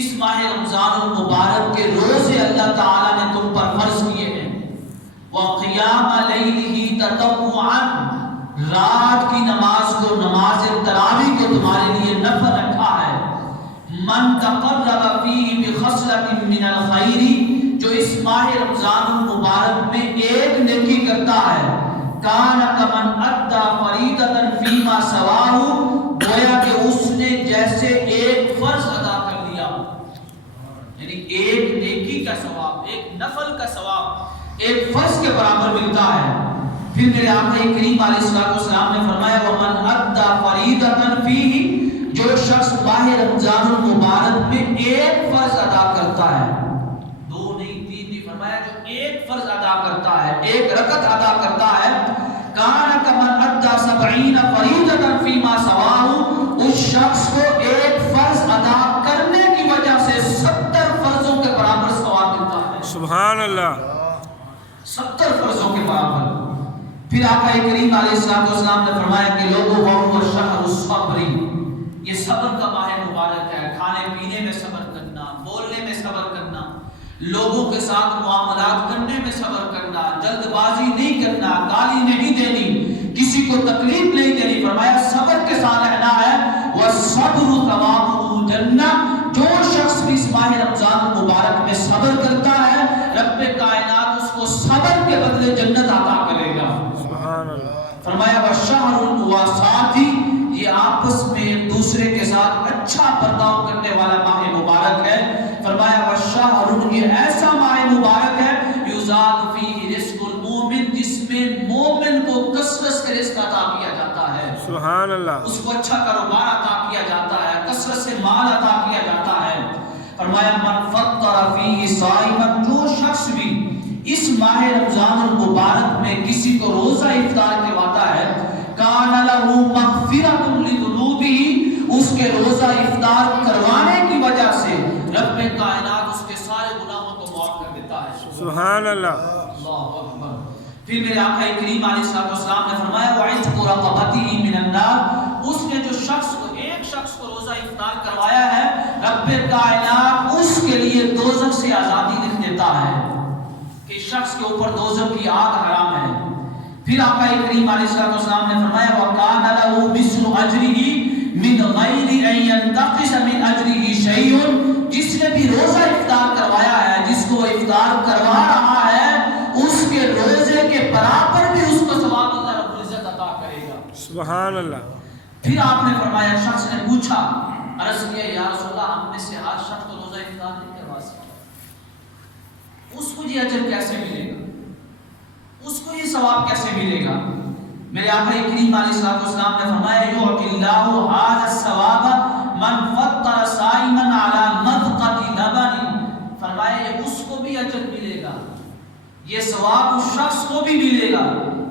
اس ماہ رمضان المبارک کے روزے اللہ تعالیٰ نے تم پر فرض کیے ہیں. وقیام لیلہ تطوعا، رات کی نماز کو، نماز تراویح کو تمہارے لیے نفل رکھا ہے. من تقرب فیہ بخصلۃ من الخیر، جو اس ماہ رمضان المبارک میں ایک نیکی کرتا ہے، کان کمن ادى فریضۃ فیما سواہ، گویا کہ اس نے جیسے ایک فرض ادا کر لیا، یعنی ایک نیکی کا ثواب، ایک نفل کا ثواب ایک فرض کے برابر ملتا ہے. پھر میرے آقا کریم علیہ السلام نے فرمایا ومن ادى فریضۃ فیہ، جو شخص ماہ رمضان المبارک میں ایک فرض ادا کرتا ہے، 2 نہیں 3 نہیں، فرمایا جو ایک فرض ادا کرتا ہے، ایک رکعت ادا کرتا ہے، کان کمن ادى 70 فریضۃ فیما سواہ، اس شخص کو ایک فرض ادا کرنے کی وجہ سے 70 فرضوں کے برابر ثواب ملتا ہے. سبحان اللہ. 70 فرضوں کے برابر. پھر آقا کریم علیہ السلام نے فرمایا کہ لوگوں وَهُوَ شَهْرُ الصَّبْرِ، یہ صبر کا ماہ مبارک ہے. کھانے پینے میں صبر کرنا، بولنے میں صبر کرنا، لوگوں کے ساتھ معاملات کرنے میں صبر کرنا، جلد بازی نہیں کرنا، گالی نہیں دینی، کسی کو تکلیف نہیں دینی. فرمایا صبر کے ساتھ رہنا ہے. وَالصَّبْرُ تَمَامُهُ جَنَّةٌ، جو شخص بھی اس ماہ رمضان مبارک میں صبر کرتا ہے، رب کائنات اس کو صبر کے بدلے جنت عطا کرے گا. فرمایا وَالشَّهْرُ الْمُوَاسَاةِ، یہ آپس میں ایک دوسرے کے ساتھ اچھا برتاؤ کرنے والا ماہ مبارک ہے. فرمایا وَالشَّهْرُ، یہ ایسا ماہ مبارک ہے یُزَادُ فِيهِ رِزْقُ الْمُؤْمِنِ، جس میں مومن کو کثرت سے رزق عطا کیا جاتا ہے. سبحان اللہ. اس کو اچھا کاروبار عطا کیا جاتا ہے، کثرت سے مال عطا کیا جاتا ہے. فرمایا من فطر فیہ صائما، جو شخص بھی اس ماہ رمضان المبارک میں کسی کو روزہ افطار کرواتا ہے، کان لہ مغفرۃ لذنوبہ، اس کے روزہ افطار کروانے کی وجہ سے رب کائنات اس کے سارے گناہوں کو معاف کر دیتا ہے۔ سبحان اللہ۔ اللہ اکبر۔ پھر میرے آقا کریم علیہ السلام نے فرمایا وَعِتْقُ رَقَبَتِهِ مِنَ النَّارِ، اس نے جو شخص کو ایک شخص کو روزہ افطار کروایا ہے، رب کائنات اس کے لیے دوزخ سے آزادی لکھ دیتا ہے کہ شخص کے اوپر دوزخ کی آگ حرام ہے۔ پھر آقا کریم علیہ السلام نے فرمایا وَقَانَ لَهُ مِثْلُ أَجْرِهِ مِنْ غَيْرِ أَنْ يَنْتَقِصَ مِنْ أَجْرِهِ شَيْءٌ، جس نے بھی روزہ افطار کروایا ہے، جس کو افطار کروا رہا ہے، اس کے روزے کے برابر بھی اس کو ثواب اللہ رب العزت عطا کرے گا۔ سبحان اللہ۔ پھر آپ نے فرمایا، شخص نے پوچھا، عرض کیا یا رسول اللہ، ہم میں سے ہر شخص کو روزہ افطار نہیں کروا سکتا، اس کو یہ اجر کیسے ملے گا، اس کو یہ ثواب کیسے ملے گا؟ میرے آقا کریم علیہ السلام نے فرمایا یعطی اللہ ھذا الثواب من فطر صائما علی مذقۃ لبن، فرمایا یہ اس کو بھی اجر ملے گا، یہ ثواب اس شخص کو بھی ملے گا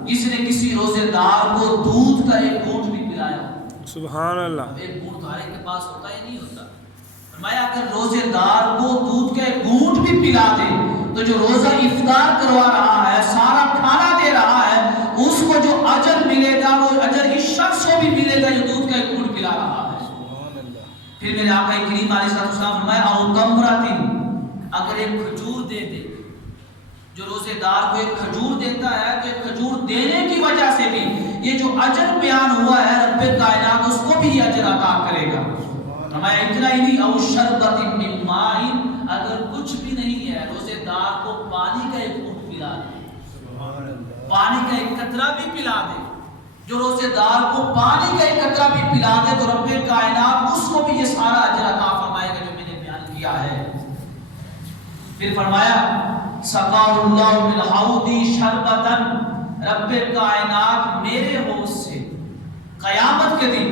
جس نے کسی روزے دار کو دودھ کا ایک گھونٹ بھی پلایا۔ سبحان اللہ۔ ایک گھونٹ ہر ایک کے پاس ہوتا ہی نہیں ہوتا، فرمایا اگر روزے دار کو دودھ کا ایک گھونٹ بھی پلا دے تو جو روزہ افطار کروا رہا ہے، سارا کھانا دے رہا ہے، اس کو جو اجر ملے گا وہ اجر اس شخص کو بھی ملے گا جو دودھ کا ایک گھونٹ پلا رہا ہے۔ پھر میرے آقا کریم علیہ السلام فرمایا او تمرۃ، اگر ایک کھجور دے دے، جو روزے دار کو ایک کھجور دیتا ہے تو ایک کھجور دینے کی وجہ سے بھی یہ جو اجر بیان ہوا ہے، رب کائنات اس کو بھی یہ اجر عطا کرے گا۔ فرمایا اتنا ہی نہیں، او شربۃ من ماء، اگر کچھ بھی نہیں ہے، روزے دار کو پانی کا ایک گھونٹ پلا دے، پانی کا ایک قطرہ بھی پلا دے، جو روزے دار کو پانی کا ایک قطرہ بھی پلا دے تو رب کائنات اس کو بھی یہ سارا اجر عطا فرمائے گا جو میں نے بیان کیا ہے۔ پھر فرمایا سقاہ اللہ من حوضی شربتا، رب کائنات میرے حوض سے قیامت کے دن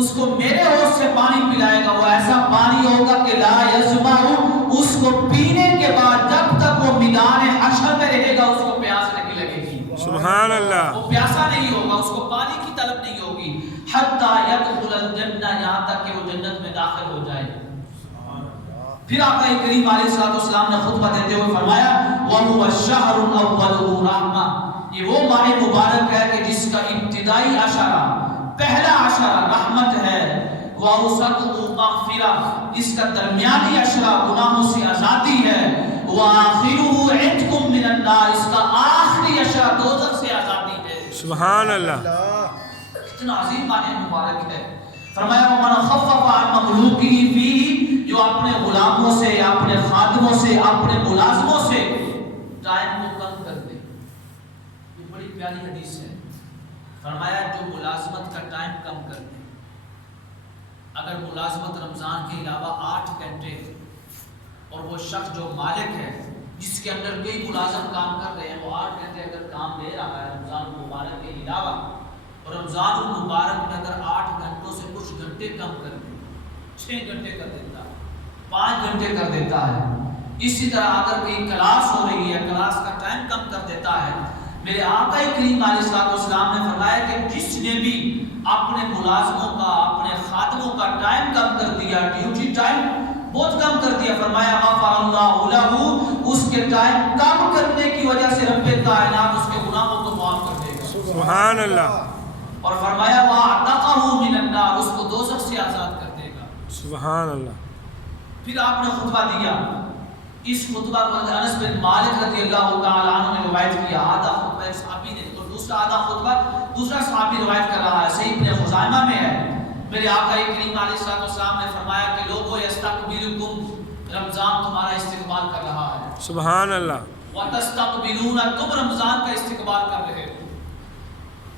اس کو میرے حوض سے پانی پلائے گا، وہ ایسا پانی ہوگا کہ لا یظمأ، اس کو پینے کے بعد جب تک وہ میدان حشر میں رہے گا اس کو پیاس نہیں لگے گی۔ سبحان اللہ۔ وہ پیاسا نہیں ہوگا، اس کو پانی کی طلب نہیں ہوگی، حتی یدخل الجنہ، یہاں تک کہ وہ جنت میں داخل ہو جائے۔ پھر آقا کریم علیہ السلام نے خطبہ دیتے ہوئے فرمایا وَهُوَ الشَّهْرُ الْأَوَّلُ رَحْمَةٌ، یہ وہ ماہ مبارک ہے کہ جس کا ابتدائی عشرہ، پہلا عشرہ رحمت ہے، وَأَوْسَطُهُ مَغْفِرَةٌ، اس کا درمیانی عشرہ گناہوں سے آزادی ہے، وَآخِرُهُ عِتْقٌ مِّنَ النَّارِ، اس کا آخری عشرہ دوزخ سے آزادی ہے۔ سبحان اللہ۔ کتنا عظیم ماہ مبارک ہے۔ فرمایا وَمَنْ خَفَّفَ عَنْ مَخْلُوقِهِ فِيهِ، جو اپنے غلاموں سے، اپنے خادموں سے، اپنے ملازموں سے ٹائم کو کم کر دے، یہ بڑی پیاری حدیث ہے۔ فرمایا جو ملازمت کا ٹائم کم کر دے، اگر ملازمت رمضان کے علاوہ 8 گھنٹے اور وہ شخص جو مالک ہے جس کے اندر کئی ملازم کام کر رہے ہیں، وہ 8 گھنٹے اگر کام لے رہا ہے رمضان المبارک کے علاوہ، اور رمضان المبارک میں اگر 8 گھنٹوں سے کچھ گھنٹے کم کر دے، 6 گھنٹے کر دیتا ہے، 5 گھنٹے کر دیتا ہے، اسی طرح اگر کہیں کلاس ہو رہی ہے کلاس کا ٹائم کم کر دیتا ہے، میرے آقا کریم علیہ السلام نے فرمایا کہ جس نے بھی اپنے ملازموں کا، اپنے خادموں کا ٹائم کم کر دیا، ڈیوٹی ٹائم بہت کم کر دیا، فرمایا غفر اللہ لہ، اس کے ٹائم کم کرنے کی وجہ سے رب کائنات اس کے گناہوں کو معاف کر دے گا۔ سبحان اللہ۔ اور فرمایا وَأَعْتَقَهُ مِنَ النَّارِ، اس کو دوزخ سے آزاد کر دے گا۔ سبحان اللہ۔ پھر آپ نے خطبہ دیا، اس خطبہ کو انس بن مالک رضی اللہ تعالی عنہ نے روایت کیا، آدھا خطبہ ایک صحابی نے اور دوسرا آدھا خطبہ دوسرا صحابی روایت کر رہا ہے، صحیح ابن خزیمہ میں ہے۔ میرے آقا کریم علیہ السلام نے فرمایا کہ لوگوں یستقبلکم، رمضان تمہارا استقبال کر رہا ہے، سبحان اللہ۔ وتستقبلون، تم رمضان کا استقبال کر رہے ہو،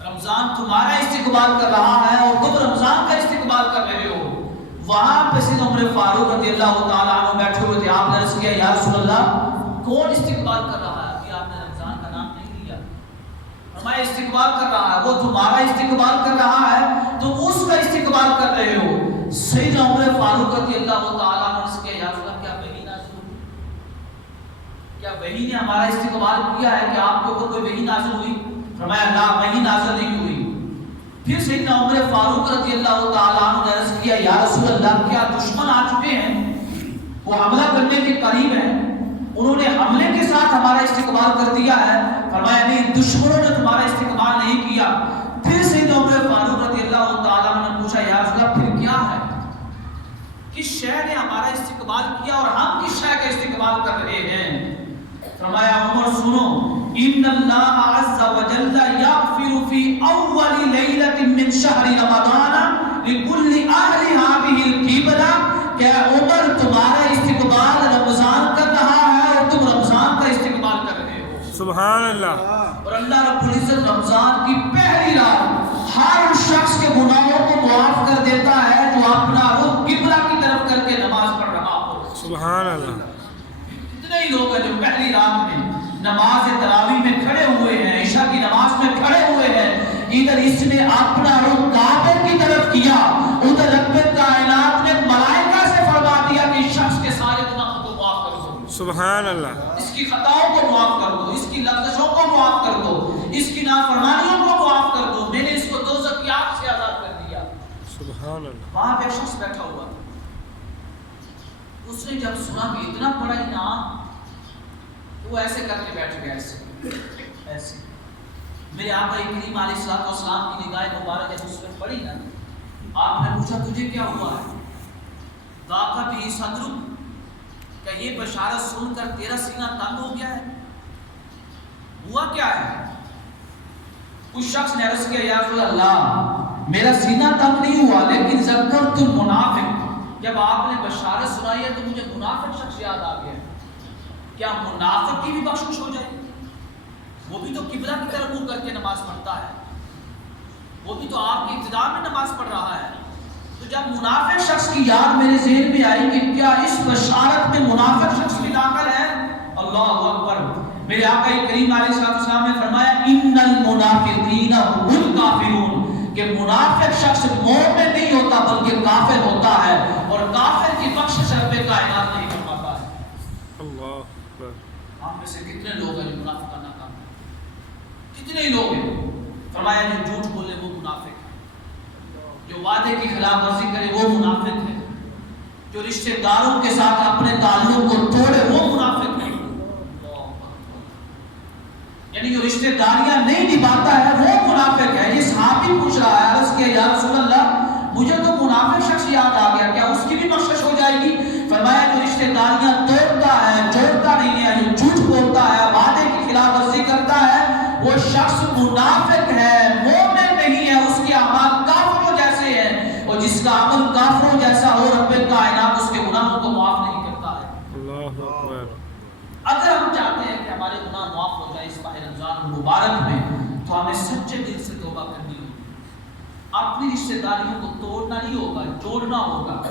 رمضان تمہارا استقبال کر رہا ہے اور تم رمضان کا استقبال کر رہے ہو۔ وہاں پہ سید عمر فاروق رضی اللہ تعالیٰ عنہ بیٹھے ہوئے تھے، آپ نے عرض کیا یا رسول اللہ کون استقبال کر رہا ہے؟ کہ آپ نے رمضان کا نام نہیں لیا، فرمایا استقبال کر رہا ہے، وہ تمہارا استقبال کر رہا ہے، تم اس کا استقبال کر رہے ہو۔ سید عمر فاروق رضی اللہ تعالیٰ عنہ نے عرض کیا یا رسول وحی نے ہمارا استقبال کیا ہے کہ آپ کے اوپر کوئی وحی نازل ہوئی؟ فرمایا لا، وحی نازل نہیں ہوئی۔ پھر سیدنا عمر فاروق رضی اللہ تعالیٰ عنہ نے عرض کیا یا رسول اللہ کیا دشمن آ چکے ہیں، وہ حملہ کرنے کے قریب ہیں، انہوں نے حملے کے ساتھ ہمارا استقبال کر دیا ہے؟ فرمایا نہیں، دشمنوں نے تمہارا استقبال نہیں کیا۔ پھر سیدنا عمر فاروق رضی اللہ تعالیٰ عنہ نے پوچھا یا رسول اللہ پھر کیا ہے، کس شے نے ہمارا استقبال کیا اور ہم کس شے کا استقبال کر رہے ہیں؟ فرمایا عمر سنو، ان اللہ عز وجل یغفر فی اول لیلۃ من شہر رمضان لکل اہل هذه القبلہ، کہ عمر تمہارا استقبال رمضان کر رہا ہے اور تم رمضان کا استقبال کر رہے ہو۔ سبحان اللہ۔ اور اللہ رب العزت رمضان کی پہلی رات ہر اس شخص کے گناہوں کو معاف کر دیتا ہے جو اپنا رخ قبلہ کی طرف کر کے نماز پڑھ رہا ہو۔ سبحان اللہ۔ کتنے ہی لوگ ہیں جو پہلی رات میں نماز تراویح میں کھڑے ہوئے ہیں، عشاء کی نماز میں کھڑے ہوئے ہیں، ادھر اس نے اپنا رخ کعبہ کی طرف کیا، ادھر رب کائنات نے ملائکہ سے فرما دیا کہ اس شخص کے سارے گناہوں کو معاف کر دو، سبحان اللہ۔ اس کی خطاؤں کو معاف کر دو، اس کی لغزشوں کو معاف کر دو، اس کی نافرمانیوں کو معاف کر دو، میں نے اس کو دوزخ کی آگ سے آزاد کر دیا۔ سبحان اللہ۔ وہاں پہ شخص بیٹھا ہوا تھا، اس نے جب سنا کہ اتنا بڑا انعام، وہ ایسے کر کے بیٹھ گیا، ایسے میرے آقا کریم علیہ الصلوۃ والسلام کی نگاہ مبارک جب اس پر پڑی نا، آپ نے پوچھا تجھے کیا ہوا ہے؟ ضاق بہ صدرک، کہ یہ بشارت سن کر تیرا سینہ تنگ ہو گیا ہے؟ ہوا کیا ہے؟ اس شخص نے عرض کیا یا رسول اللہ میرا سینہ تنگ نہیں ہوا، لیکن ذکرت المنافق، جب آپ نے بشارت سنائی ہے تو مجھے منافق شخص یاد آ گیا۔ کیا منافق کی بھی بخشش ہو جائے؟ وہ بھی تو قبلہ کی طرف منہ کر کے نماز پڑھتا ہے، وہ بھی تو آپ کی ابتدا میں نماز پڑھ رہا ہے۔ تو جب منافق شخص کی یاد میرے ذہن میں آئی کہ کیا اس بشارت میں منافق شخص بھی داخل ہے؟ اللہ اکبر۔ میرے آقا کریم علیہ السلام نے فرمایا ان المنافقین هم الکافرون، کہ منافق شخص مومن نہیں ہوتا بلکہ کافر ہوتا ہے، اور کافر کی بخشش رب کائنات نہیں فرماتا ہے۔ اللہ اکبر۔ آپ میں سے کتنے لوگ ہیں جو منافقانہ کام کرتے؟ کتنے لوگ ہیں؟ فرمایا جو جھوٹ بولے وہ منافق ہے، جو وعدے کی خلاف ورزی کرے وہ منافق ہے، جو رشتہ داروں کے ساتھ اپنے تعلق کو توڑے وہ منافق ہے، یعنی جو رشتہ داریاں نہیں نبھاتا ہے وہ منافق ہے۔ یہ صحابی پوچھ رہا ہے، عرض کیا یا رسول اللہ مجھے تو منافق شخص یاد آ گیا، کیا اس کی بھی بخشش ہو جائے گی؟ فرمایا جو رشتہ داریاں توڑتا ہے، جوڑتا نہیں ہے، جو جھوٹ بولتا ہے، وعدے کی خلاف ورزی کرتا ہے، وہ شخص منافق ہے، مومن نہیں ہے، اس کے اعمال کافروں جیسے ہیں، اور جس کا عمل کافروں جیسا ہو رب کائنات اس کے گناہوں کو معاف نہیں کرتا ہے۔ اللہ اکبر۔ اگر ہم چاہتے ہیں کہ ہمارے گناہ معاف ہو جائے اس ماہ رمضان مبارک میں، تو ہمیں سچے دل سے توبہ کرنی ہوگی، اپنی رشتہ داریوں کو توڑنا نہیں ہوگا، جوڑنا ہوگا،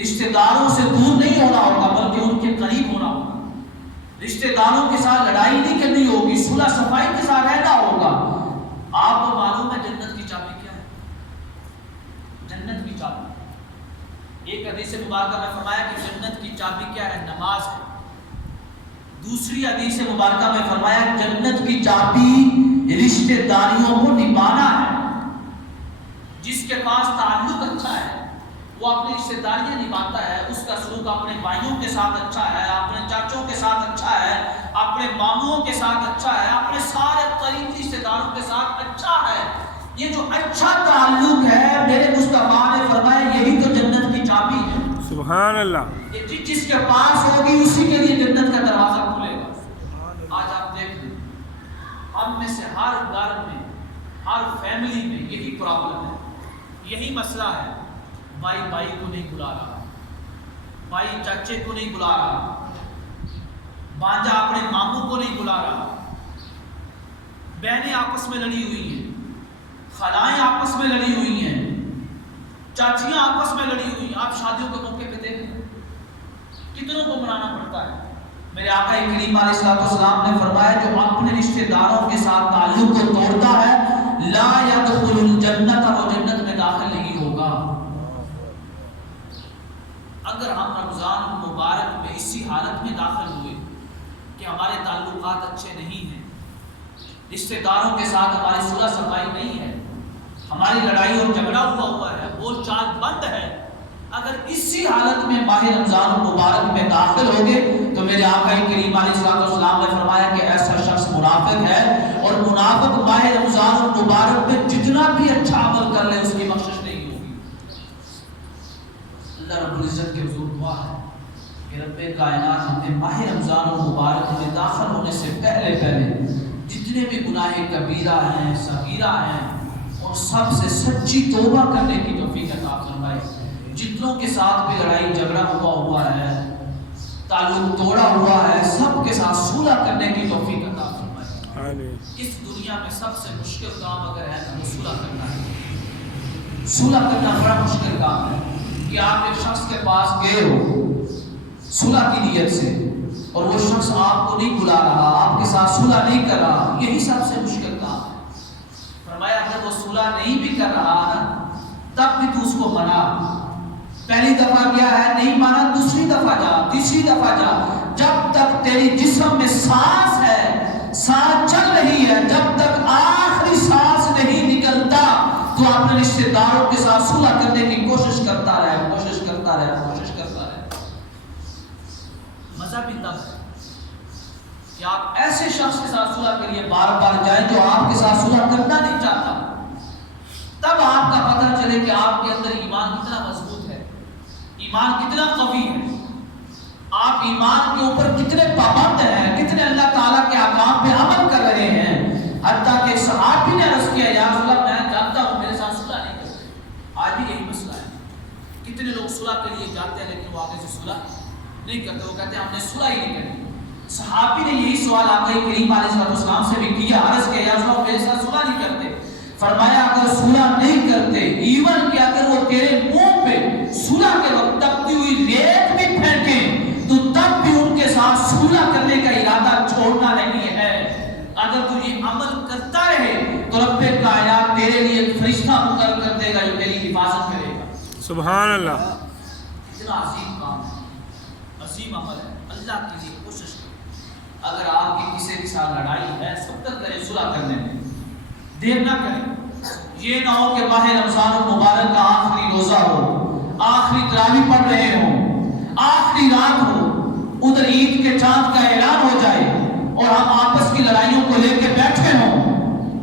رشتہ داروں سے دور نہیں ہونا ہوگا بلکہ ان کے قریب ہونا ہوگا، رشتہ داروں کے ساتھ لڑائی نہیں کرنی ہوگی، صلح صفائی کے ساتھ رہنا ہوگا۔ آپ کو معلوم ہے جنت کی چابی کیا ہے؟ جنت کی چابی، ایک حدیث مبارکہ میں فرمایا کہ جنت کی چابی کیا ہے؟ نماز ہے۔ دوسری حدیث مبارکہ میں فرمایا جنت کی چابی رشتہ داریوں کو نبھانا ہے۔ جس کے پاس تعلق اچھا ہے وہ اپنی رشتہ داریاں نبھاتا ہے، اس کا سلوک اپنے بھائیوں کے ساتھ اچھا ہے، اپنے چاچوں کے ساتھ اچھا ہے، اپنے ماموں کے ساتھ اچھا ہے، اپنے سارے قریبی رشتہ داروں کے ساتھ اچھا ہے۔ یہ جو اچھا تعلق ہے میرے مصطفیٰ نے فرمایا یہی تو جنت کی چابی ہے۔ سبحان اللہ۔ یہ جس کے پاس ہوگی اسی کے لیے جنت کا دروازہ کھلے گا۔ آج آپ دیکھ لیں ہم میں سے ہر گھر میں، ہر فیملی میں یہی پرابلم ہے، یہی مسئلہ ہے، بھائی بھائی کو نہیں بلا رہا، بھائی چچے کو نہیں بلا رہا، بانجا اپنے ماموں کو نہیں بلا رہا، بہنیں آپس میں لڑی ہوئی ہیں، خالائیں آپس میں لڑی ہوئی ہیں، چاچیاں آپس میں لڑی ہوئی ہیں۔ آپ شادیوں کے موقع پہ دیکھیں کتنوں کو منانا پڑتا ہے۔ میرے آقا کریم علیہ الصلوۃ والسلام نے فرمایا جو اپنے رشتہ داروں کے ساتھ تعلق کو توڑتا ہے لا يدخل الجنت، وہ جنت میں داخل نہیں ہوگا۔ اگر ہم رمضان مبارک میں اسی حالت میں داخل ہوئے کہ کہ ہمارے تعلقات اچھے نہیں ہیں، رشتہ داروں کے ساتھ ہماری صلح صفائی نہیں ہے، ہماری لڑائی اور جھگڑا ہوا ہے، بول چال بند ہے، اگر اسی حالت میں ماہ رمضان المبارک میں داخل ہوگے تو میرے آقا کریم علیہ السلام نے فرمایا کہ ایسا شخص منافق ہے، اور منافق ماہ رمضان المبارک میں جتنا بھی اچھا عمل کر لے اس کی بخشش نہیں ہوگی۔ اللہ رب العزت کے حضور دعا ہے کہ رب کائنات ہمیں ماہ رمضان المبارک میں داخل ہونے سے پہلے جتنے بھی گناہ کبیرہ ہیں، صغیرہ ہیں، اور سب سے سچی توبہ کرنے کی توفیق عطا فرمائے۔ جتنوں کے ساتھ بھی لڑائی جھگڑا ہوا ہے، تعلق توڑا ہوا ہے، سب کے ساتھ صلح کرنے کی توفیق عطا فرمائے۔ اس دنیا میں سب سے مشکل کام اگر ہے تو صلح کرنا ہے۔ صلح کرنا بڑا مشکل کام ہے کہ آپ ایک شخص کے پاس گئے ہو صلح کی نیت سے، اور وہ شخص آپ کو نہیں بلا رہا، آپ کے ساتھ صلح نہیں کر رہا، یہی سب سے مشکل کام ہے۔ فرمایا اگر وہ صلح نہیں بھی کر رہا نا تب بھی تو اس کو منا۔ پہلی دفعہ کیا ہے نہیں مانا، دوسری دفعہ جا، تیسری دفعہ جا، جب تک تیری جسم میں سانس ہے، سانس چل رہی ہے، جب تک آخری سانس نہیں نکلتا تو اپنے رشتہ داروں کے ساتھ صلح کرنے کی کوشش کرتا رہے، کوشش کرتا رہے، کوشش کرتا رہے۔ مزہ بھی تب ہے کہ آپ ایسے شخص کے ساتھ صلح کریے بار بار جائیں جو آپ کے ساتھ صلح کرنا نہیں چاہتا، تب آپ کا پتہ چلے کہ آپ کے اندر ایمان کتنا مضبوط ہے، ایمان کتنا قوی ہے، آپ ایمان کے اوپر کتنے پابند ہیں، کتنے اللہ تعالیٰ کے احکام پہ عمل کر رہے ہیں۔ حتیٰ کہ صحابی نے عرض کیا یا رسول اللہ میں جانتا ہوں میرے ساتھ صلح نہیں کرتے، آج بھی یہی مسئلہ ہے، کتنے لوگ صلح کے لیے جاتے ہیں لیکن وہ آگے سے صلح نہیں کرتے، وہ کہتے ہیں ہم نے صلح ہی نہیں کرنی۔ صحابی نے یہی سوال آقا کریم علیہ السلام سے بھی کیا، عرض کیا یا رسول اللہ میرے ساتھ صلح نہیں کرتے۔ فرمایا اگر صلح نہیں کرتے، ایون کہ اگر وہ تیرے منہ پہ صلح کے وقت تپتی ہوئی ریت بھی پھینکیں تو تب بھی ان کے ساتھ صلح کرنے کا ارادہ چھوڑنا نہیں ہے۔ اگر تو یہ عمل کرتا رہے تو رب کائنات تیرے لیے ایک فرشتہ مقرر کر دے گا جو تیری حفاظت کرے گا۔ سبحان اللہ، اتنا عظیم کام ہے، عظیم عمل ہے، اللہ کے لیے کوشش کریں۔ اگر آپ کی کسی کے ساتھ لڑائی ہے سبقت کریں صلح کرنے میں، دیر نہ کریں۔ یہ نہ ہو کہ ماہ رمضان المبارک کا آخری روزہ ہو، آخری تراویح پڑھ رہے ہوں، آخری رات ہو، ادھر عید کے چاند کا اعلان ہو جائے اور ہم آپس کی لڑائیوں کو لے کے بیٹھے ہوں۔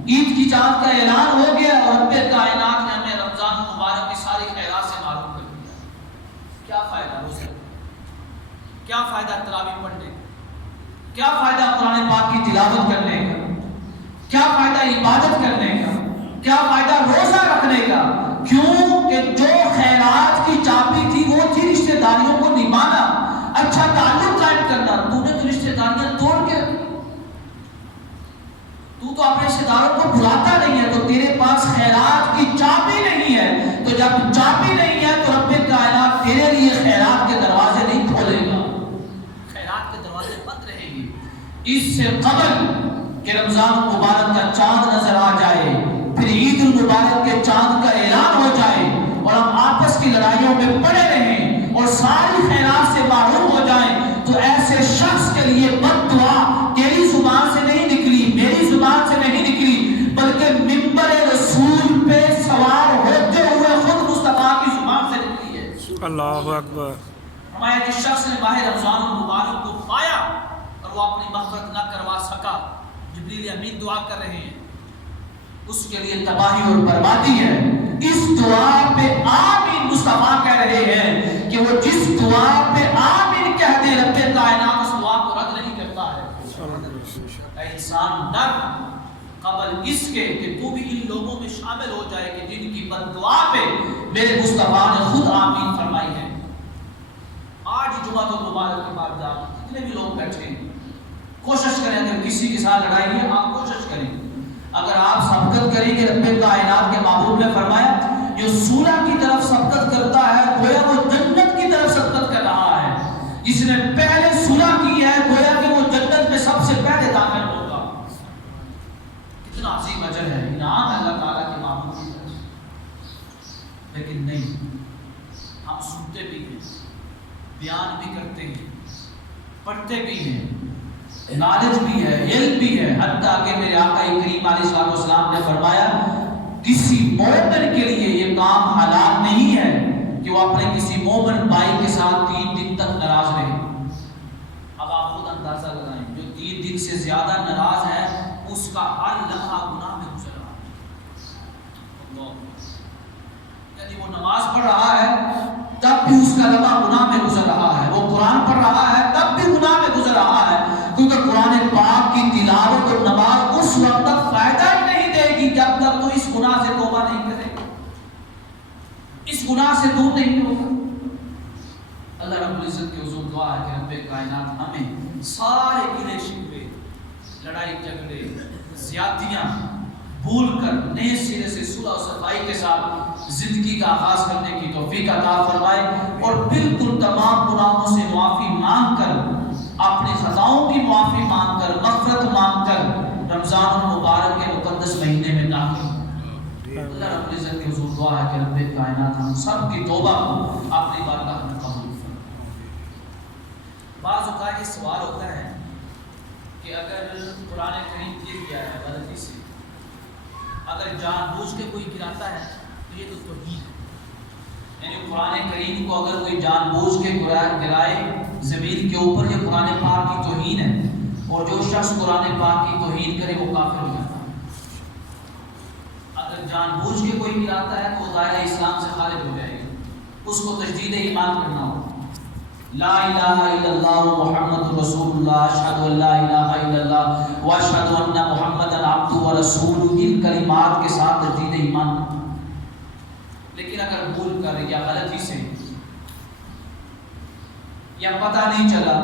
عید کی چاند کا اعلان ہو گیا اور رب کائنات نے ہمیں رمضان المبارک کی ساری خیرات سے معروف کر دیا، کیا فائدہ روزے کا؟ کیا فائدہ تراویح پڑھنے کا؟ کیا فائدہ قرآن پاک کی تلاوت کرنے کا؟ کیا فائدہ عبادت کرنے کا؟ کیا فائدہ روزہ رکھنے کا؟ کیوں کہ جو خیرات کی چابی تھی وہ تھی رشتہ داریوں کو نبھانا، اچھا تعلق قائم کرنا۔ تو نے تو رشتہ داریاں توڑ کے رکھی، تو اپنے رشتہ داروں کو بلاتا نہیں ہے، تو تیرے پاس خیرات کی چابی نہیں ہے، تو جب چابی نہیں ہے تو رب کائنات تیرے لیے خیرات کے دروازے نہیں کھولے گا، خیرات کے دروازے بند رہیں گے۔ اس سے قبل کہ رمضان مبارک کا چاند نظر آ جائے، پھر عید المبارک کے چاند کا اعلان ہو جائے اور ہم آپس کی لڑائیوں میں پڑے رہیں اور ساری خیرات سے محروم ہو جائیں، تو ایسے شخص کے لیے بد دعا تیری زبان سے نہیں نکلی، میری زبان سے نہیں نکلی، بلکہ منبر رسول پہ سوار ہوتے ہوئے خود مصطفیٰ کی زبان سے نکلی ہے۔ اللہ اکبر۔ ہمارے جس شخص نے ماہ رمضان المبارک کو پایا اور وہ اپنی مغفرت نہ کروا سکا، جبریل امین دعا کر رہے ہیں، اس کے لیے تباہی اور بربادی ہے۔ اس دعا پہ آمین مصطفیٰ کہہ رہے ہیں کہ وہ جس دعا پہ آمین کہہ دے رب کائنات اس دعا کو رد نہیں کرتا ہے۔ اے انسان ڈر قبل اس کے کہ تو بھی ان لوگوں میں شامل ہو جائے کہ جن کی بد دعا پہ میرے مصطفیٰ نے خود آمین فرمائی ہے۔ آج جمعہ المبارک کے بعد کتنے بھی لوگ بیٹھے ہیں، کوشش کریں اگر کسی کے ساتھ لڑائی ہے آپ کوشش کریں، اگر آپ سبقت کریں گے رب کائنات کے محبوب نے فرمایا جو صلح کی طرف سبقت کرتا ہے گویا وہ جنت کی طرف سبقت کر رہا ہے، جس نے پہلے صلح کی ہے گویا کہ وہ جنت میں سب سے پہلے داخل ہوگا۔ کتنا عظیم اجر ہے، انعام ہے اللہ تعالیٰ کے محبوب کی طرف۔ لیکن نہیں، ہم سنتے بھی ہیں، بیان بھی کرتے ہیں، پڑھتے بھی ہیں، نالج بھی ہے، علم بھی ہے، حتیٰ کہ میرے آقا کریم علیہ الصلوۃ والسلام نے فرمایا کسی مومن کے لیے یہ کام حلال نہیں ہے کہ وہ اپنے کسی مومن بھائی کے ساتھ 3 دن تک ناراض رہے۔ اب آپ خود اندازہ لگائیں، جو 3 دن سے زیادہ ناراض ہے اس کا ہر لمحہ گناہ میں گزر رہا ہے۔ یعنی وہ نماز پڑھ رہا ہے تب بھی اس کا لمحہ گناہ میں گزر رہا ہے، وہ قرآن پڑھ رہا ہے تب بھی گناہ میں گزر رہا ہے، کیونکہ قرآن پاک کی تلاوت اور نماز اس وقت تک فائدہ ہی نہیں دے گی جب تک تو اس گناہ سے توبہ نہیں کرے، اس گناہ سے دور نہیں ہوگا۔ اللہ رب العزت کے حضور دعا ہے کہ رب کائنات ہمیں سارے گلے شکوے، لڑائی جھگڑے، زیادتیاں بھول کر نئے سرے سے صلح و صفائی کے ساتھ زندگی کا آغاز کرنے کی توفیق عطا فرمائے، اور بالکل تمام گناہوں سے معافی مانگ کر، اپنے خطاؤں کی معافی مانگ کر، مغفرت مانگ کر رمضان المبارک کے مقدس مہینے میں داخل۔ اللہ رب العزت کے حضور دعا ہے کہ رب کائنات ہم سب کی توبہ کو اپنی بارگاہ میں قبول فرمائے۔ بعض اوقات یہ سوال ہوتا ہے کہ اگر قرآن کریم گر گیا ہے غلطی سے، اگر جان بوجھ کے کوئی گراتا ہے تو یہ تو توہین ہے، یعنی قرآن کریم کو اگر کوئی جان بوجھ کے گرائے زمین کے اوپر، یہ قرآن پاک کی توہین ہے، اور جو شخص قرآن پاک کی توہین کرے وہ کافر ہو جاتا ہے۔ اگر جان بوجھ کے کوئی گراتا ہے تو وہ دائرہ اسلام سے خارج ہو جائے گا، اس کو تجدید ایمان کرنا ہوگا۔ لا الہ الا اللہ محمد رسول اللہ، اشہد ان لا الہ الا اللہ واشہد ان محمدا عبدہ ورسولہ، ان کلمات کے ساتھ تجدید ایمان کرنا۔ لیکن اگر بھول کر یا غلطی سے یا پتہ نہیں چلا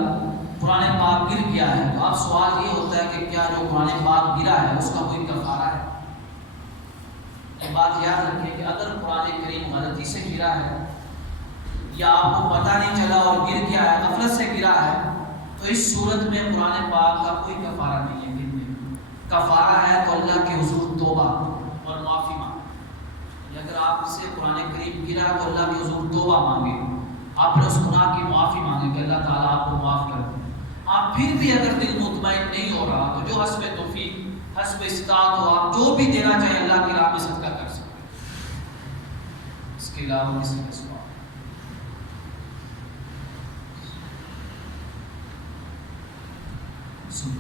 قرآن پاک گر گیا ہے، تو اب سوال یہ ہوتا ہے کہ کیا جو قرآن پاک گرا ہے اس کا کوئی کفارہ ہے؟ یہ بات یاد رکھیں کہ اگر قرآن کریم غلطی سے گرا ہے یا آپ کو پتہ نہیں چلا اور گر گیا ہے، غفلت سے گرا ہے، تو اس صورت میں قرآن پاک کا کوئی کفارہ نہیں ہے۔ گرنے کفارہ ہے تو اللہ کے حضور توبہ اور معافی مانگے۔ اگر آپ سے قرآن کریم گرا تو اللہ کے حضور توبہ مانگے، آپ نے اس گناہ کی معافی مانگے کہ اللہ تعالیٰ آپ کو معاف کر دے۔ آپ پھر بھی اگر دل مطمئن نہیں ہو رہا تو جو حسب توفیق، حسب استطاعت ہو، آپ جو بھی دینا چاہے اللہ کی راہ میں صدقہ کر سکتے ہیں، اس کے علاوہ کسی کا سوال سن